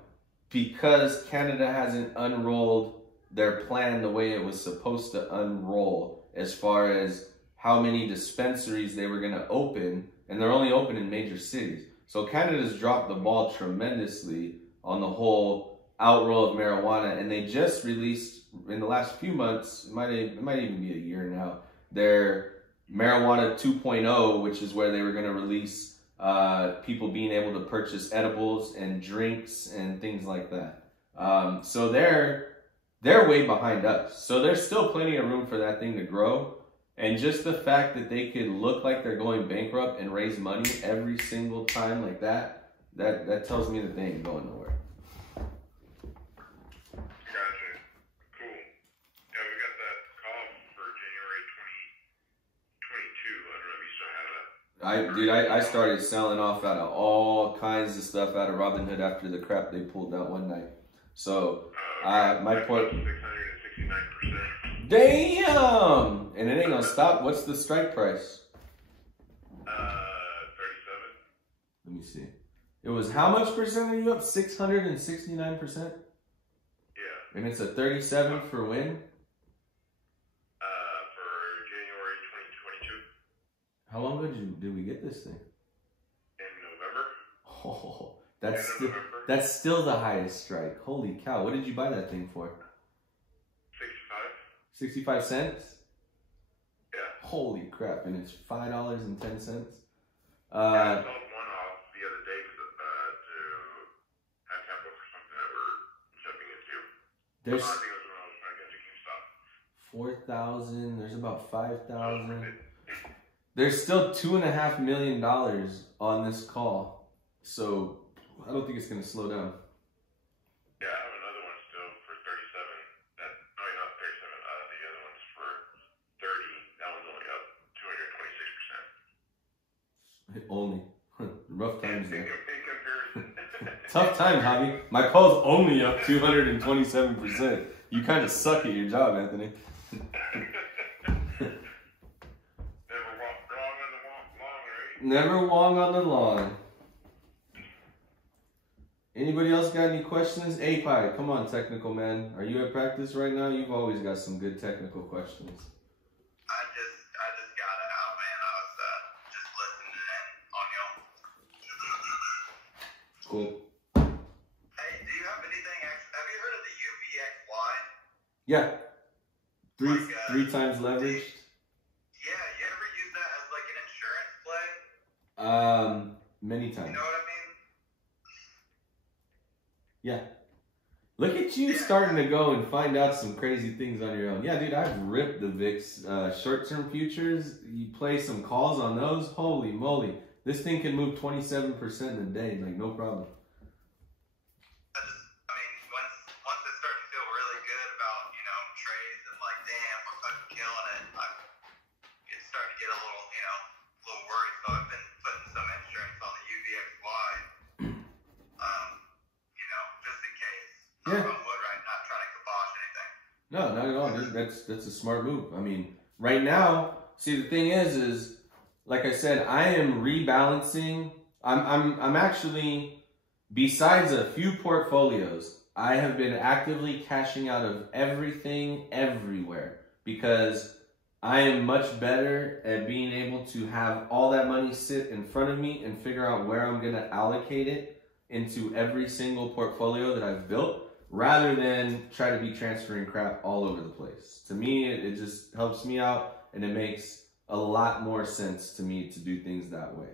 because Canada hasn't unrolled their plan the way it was supposed to unroll as far as how many dispensaries they were going to open, and they're only open in major cities. So Canada's dropped the ball tremendously on the whole outroll of marijuana, and they just released in the last few months, it might even be a year now, their marijuana 2.0, which is where they were going to release people being able to purchase edibles and drinks and things like that. So they're way behind us. So there's still plenty of room for that thing to grow. And just the fact that they could look like they're going bankrupt and raise money every single time like that tells me that they ain't going nowhere. Gotcha. Cool. Yeah, we got that call for January 2022. I don't know if you still have that. I started selling off out of all kinds of stuff out of Robinhood after the crap they pulled that one night. So my port 669%. Damn! And it ain't gonna stop. What's the strike price? 37. Let me see. It was how much percent are you up? 669%? Yeah. And it's a 37 for when? For January 2022. How long ago did we get this thing? In November. Oh, that's still the highest strike. Holy cow! What did you buy that thing for? 65 cents? Yeah. Holy crap! And it's $5.10. I sold one off the other day to have capital for something that we're jumping into. There's I think it was when I was trying to get to GameStop. 4,000. There's about 5,000. There's still $2.5 million on this call, so I don't think it's gonna slow down. Yeah, I have another one still for 37. Not 37. The other one's for 30. That one's only up 226%. Only. Rough times In there. comparison. Tough time, Javi. My call's only up 227%. You kind of suck at your job, Anthony. Never wrong on the lawn, right? Never long on the lawn. Anybody else got any questions? A-Pie, come on, technical man. Are you at practice right now? You've always got some good technical questions. I just got it out, man. I was just listening in on y'all. Cool. Hey, do you have anything? Have you heard of the UVXY? Yeah. Like, Three times leveraged. Yeah, you ever use that as like an insurance play? Many times. You know what I mean? Yeah. Look at you starting to go and find out some crazy things on your own. Yeah, dude, I've ripped the VIX short-term futures. You play some calls on those, holy moly. This thing can move 27% in a day, like no problem. I mean, once I start to feel really good about, you know, trades and like, damn, we're fucking killing it, it's starting to get a little, you know, a little worried. So I've been putting some insurance on the UVXY, you know, just in case. Yeah. Knock on wood, right? Not trying to kibosh anything. No, not at all, dude. That's a smart move. I mean, right now, see, the thing is like I said, I am rebalancing. I'm actually, besides a few portfolios, I have been actively cashing out of everything everywhere because I am much better at being able to have all that money sit in front of me and figure out where I'm going to allocate it into every single portfolio that I've built, rather than try to be transferring crap all over the place. To me, it just helps me out, and it makes a lot more sense to me to do things that way.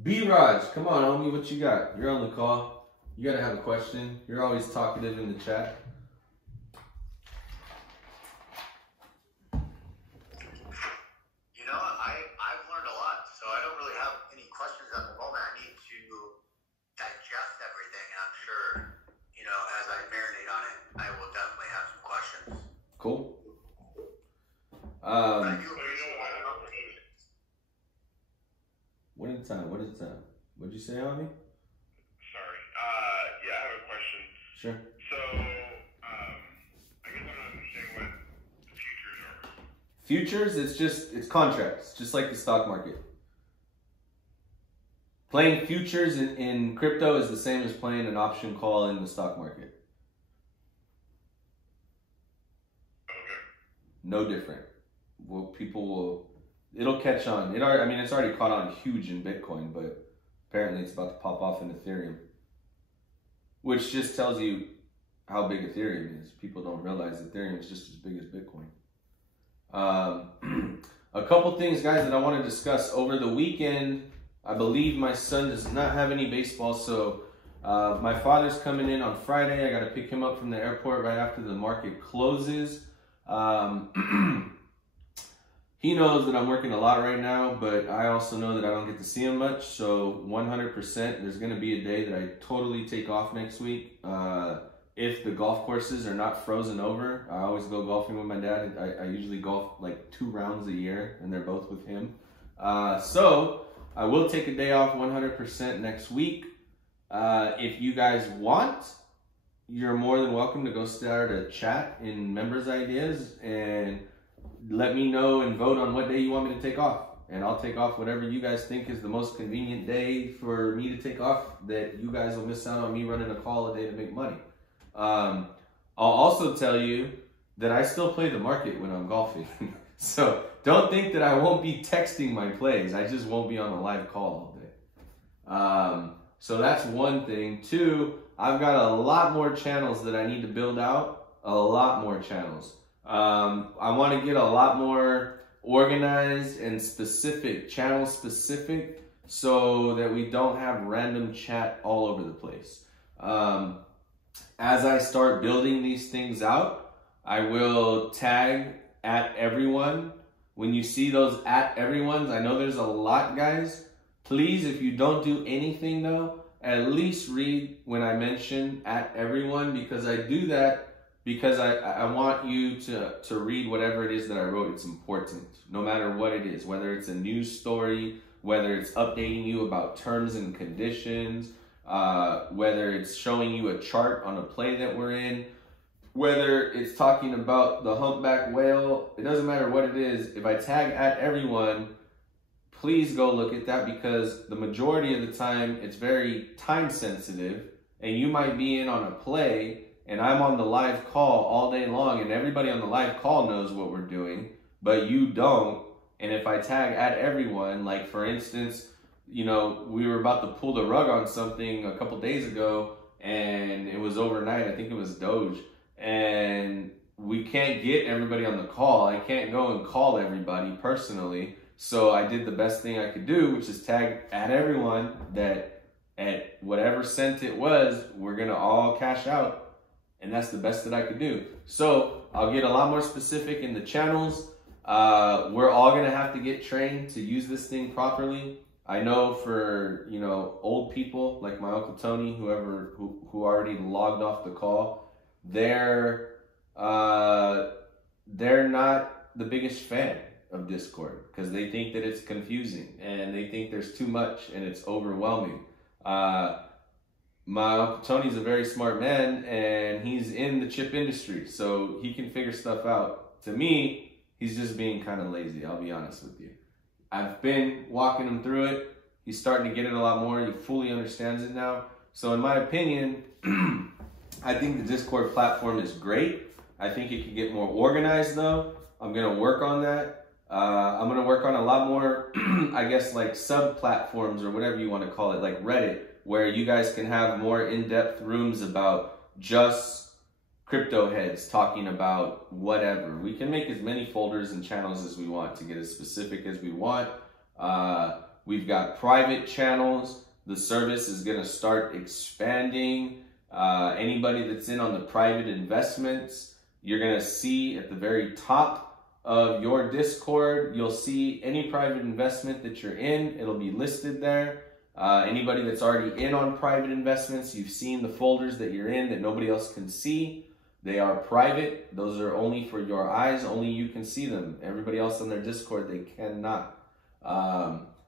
B-Raj, come on, homie, what you got? You're on the call. You gotta have a question. You're always talkative in the chat. You know, I've learned a lot, so I don't really have any questions at the moment. I need to digest everything, and I'm sure, you know, as I marinate on it, I will definitely have some questions. Cool. But I do appreciate it. One at a time. What'd you say, homie? Sorry. Yeah, I have a question. Sure. So, I guess I'm not understanding what the futures are. Futures, it's contracts, just like the stock market. Playing futures in crypto is the same as playing an option call in the stock market. Okay. No different. Well, people will, it'll catch on. It's already caught on huge in Bitcoin, but apparently it's about to pop off in Ethereum. Which just tells you how big Ethereum is. People don't realize Ethereum is just as big as Bitcoin. A couple things, guys, that I want to discuss. Over the weekend, I believe my son does not have any baseball, so my father's coming in on Friday. I got to pick him up from the airport right after the market closes. He knows that I'm working a lot right now, but I also know that I don't get to see him much. So 100%, there's going to be a day that I totally take off next week. If the golf courses are not frozen over, I always go golfing with my dad. I usually golf like 2 rounds a year, and they're both with him. So I will take a day off 100% next week. If you guys want, you're more than welcome to go start a chat in Members Ideas and let me know and vote on what day you want me to take off. And I'll take off whatever you guys think is the most convenient day for me to take off, that you guys will miss out on me running a call a day to make money. I'll also tell you that I still play the market when I'm golfing. So don't think that I won't be texting my plays. I just won't be on a live call all day. So that's one thing. 2, I've got a lot more channels that I need to build out. A lot more channels. I want to get a lot more organized and specific, channel specific, so that we don't have random chat all over the place. As I start building these things out, I will tag at everyone. When you see those at everyone's, I know there's a lot, guys. Please, if you don't do anything though, at least read when I mention at everyone, because I do that because I want you to read whatever it is that I wrote. It's important, no matter what it is, whether it's a news story, whether it's updating you about terms and conditions, whether it's showing you a chart on a play that we're in, whether it's talking about the humpback whale. It doesn't matter what it is. If I tag at everyone, please go look at that, because the majority of the time it's very time sensitive, and you might be in on a play and I'm on the live call all day long and everybody on the live call knows what we're doing, but you don't. And if I tag at everyone, like for instance, you know, we were about to pull the rug on something a couple days ago and it was overnight. I think it was Doge, and we can't get everybody on the call. I can't go and call everybody personally. So I did the best thing I could do, which is tag at everyone that at whatever cent it was, we're going to all cash out. And that's the best that I could do. So I'll get a lot more specific in the channels. We're all going to have to get trained to use this thing properly. I know for, you know, old people like my Uncle Tony, who already logged off the call, they're not the biggest fan of Discord because they think that it's confusing and they think there's too much and it's overwhelming. My Uncle Tony's a very smart man and he's in the chip industry, so he can figure stuff out. To me, he's just being kind of lazy, I'll be honest with you. I've been walking him through it. He's starting to get it a lot more. He fully understands it now. So in my opinion, I think the Discord platform is great. I think it could get more organized though. I'm going to work on that. I'm going to work on a lot more, I guess, like sub-platforms or whatever you want to call it, like Reddit, where you guys can have more in-depth rooms about just crypto heads talking about whatever. We can make as many folders and channels as we want to get as specific as we want. We've got private channels. The service is going to start expanding. Anybody that's in on the private investments, you're going to see at the very top of your Discord, you'll see any private investment that you're in. It'll be listed there. Anybody that's already in on private investments, you've seen the folders that you're in that nobody else can see. They are private. Those are only for your eyes. Only you can see them. Everybody else on their Discord, they cannot.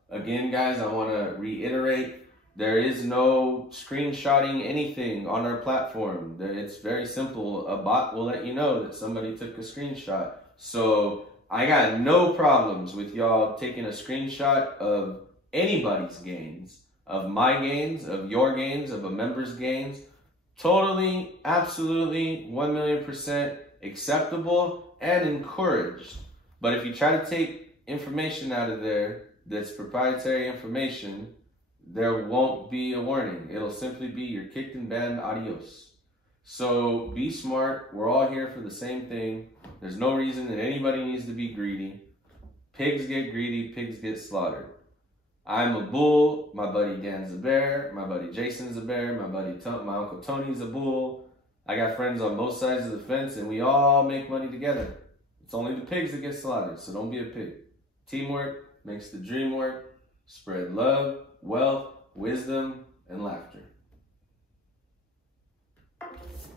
Again, guys, I want to reiterate, there is no screenshotting anything on our platform. It's very simple. A bot will let you know that somebody took a screenshot. So I got no problems with y'all taking a screenshot of anybody's gains, of my gains, of your gains, of a member's gains. Totally, absolutely, 1,000,000% acceptable and encouraged. But if you try to take information out of there that's proprietary information, there won't be a warning. It'll simply be you're kicked and banned, adios. So be smart. We're all here for the same thing. There's no reason that anybody needs to be greedy. Pigs get greedy, pigs get slaughtered. I'm a bull, my buddy Dan's a bear, my buddy Jason's a bear, my Uncle Tony's a bull. I got friends on both sides of the fence and we all make money together. It's only the pigs that get slaughtered, so don't be a pig. Teamwork makes the dream work. Spread love, wealth, wisdom, and laughter.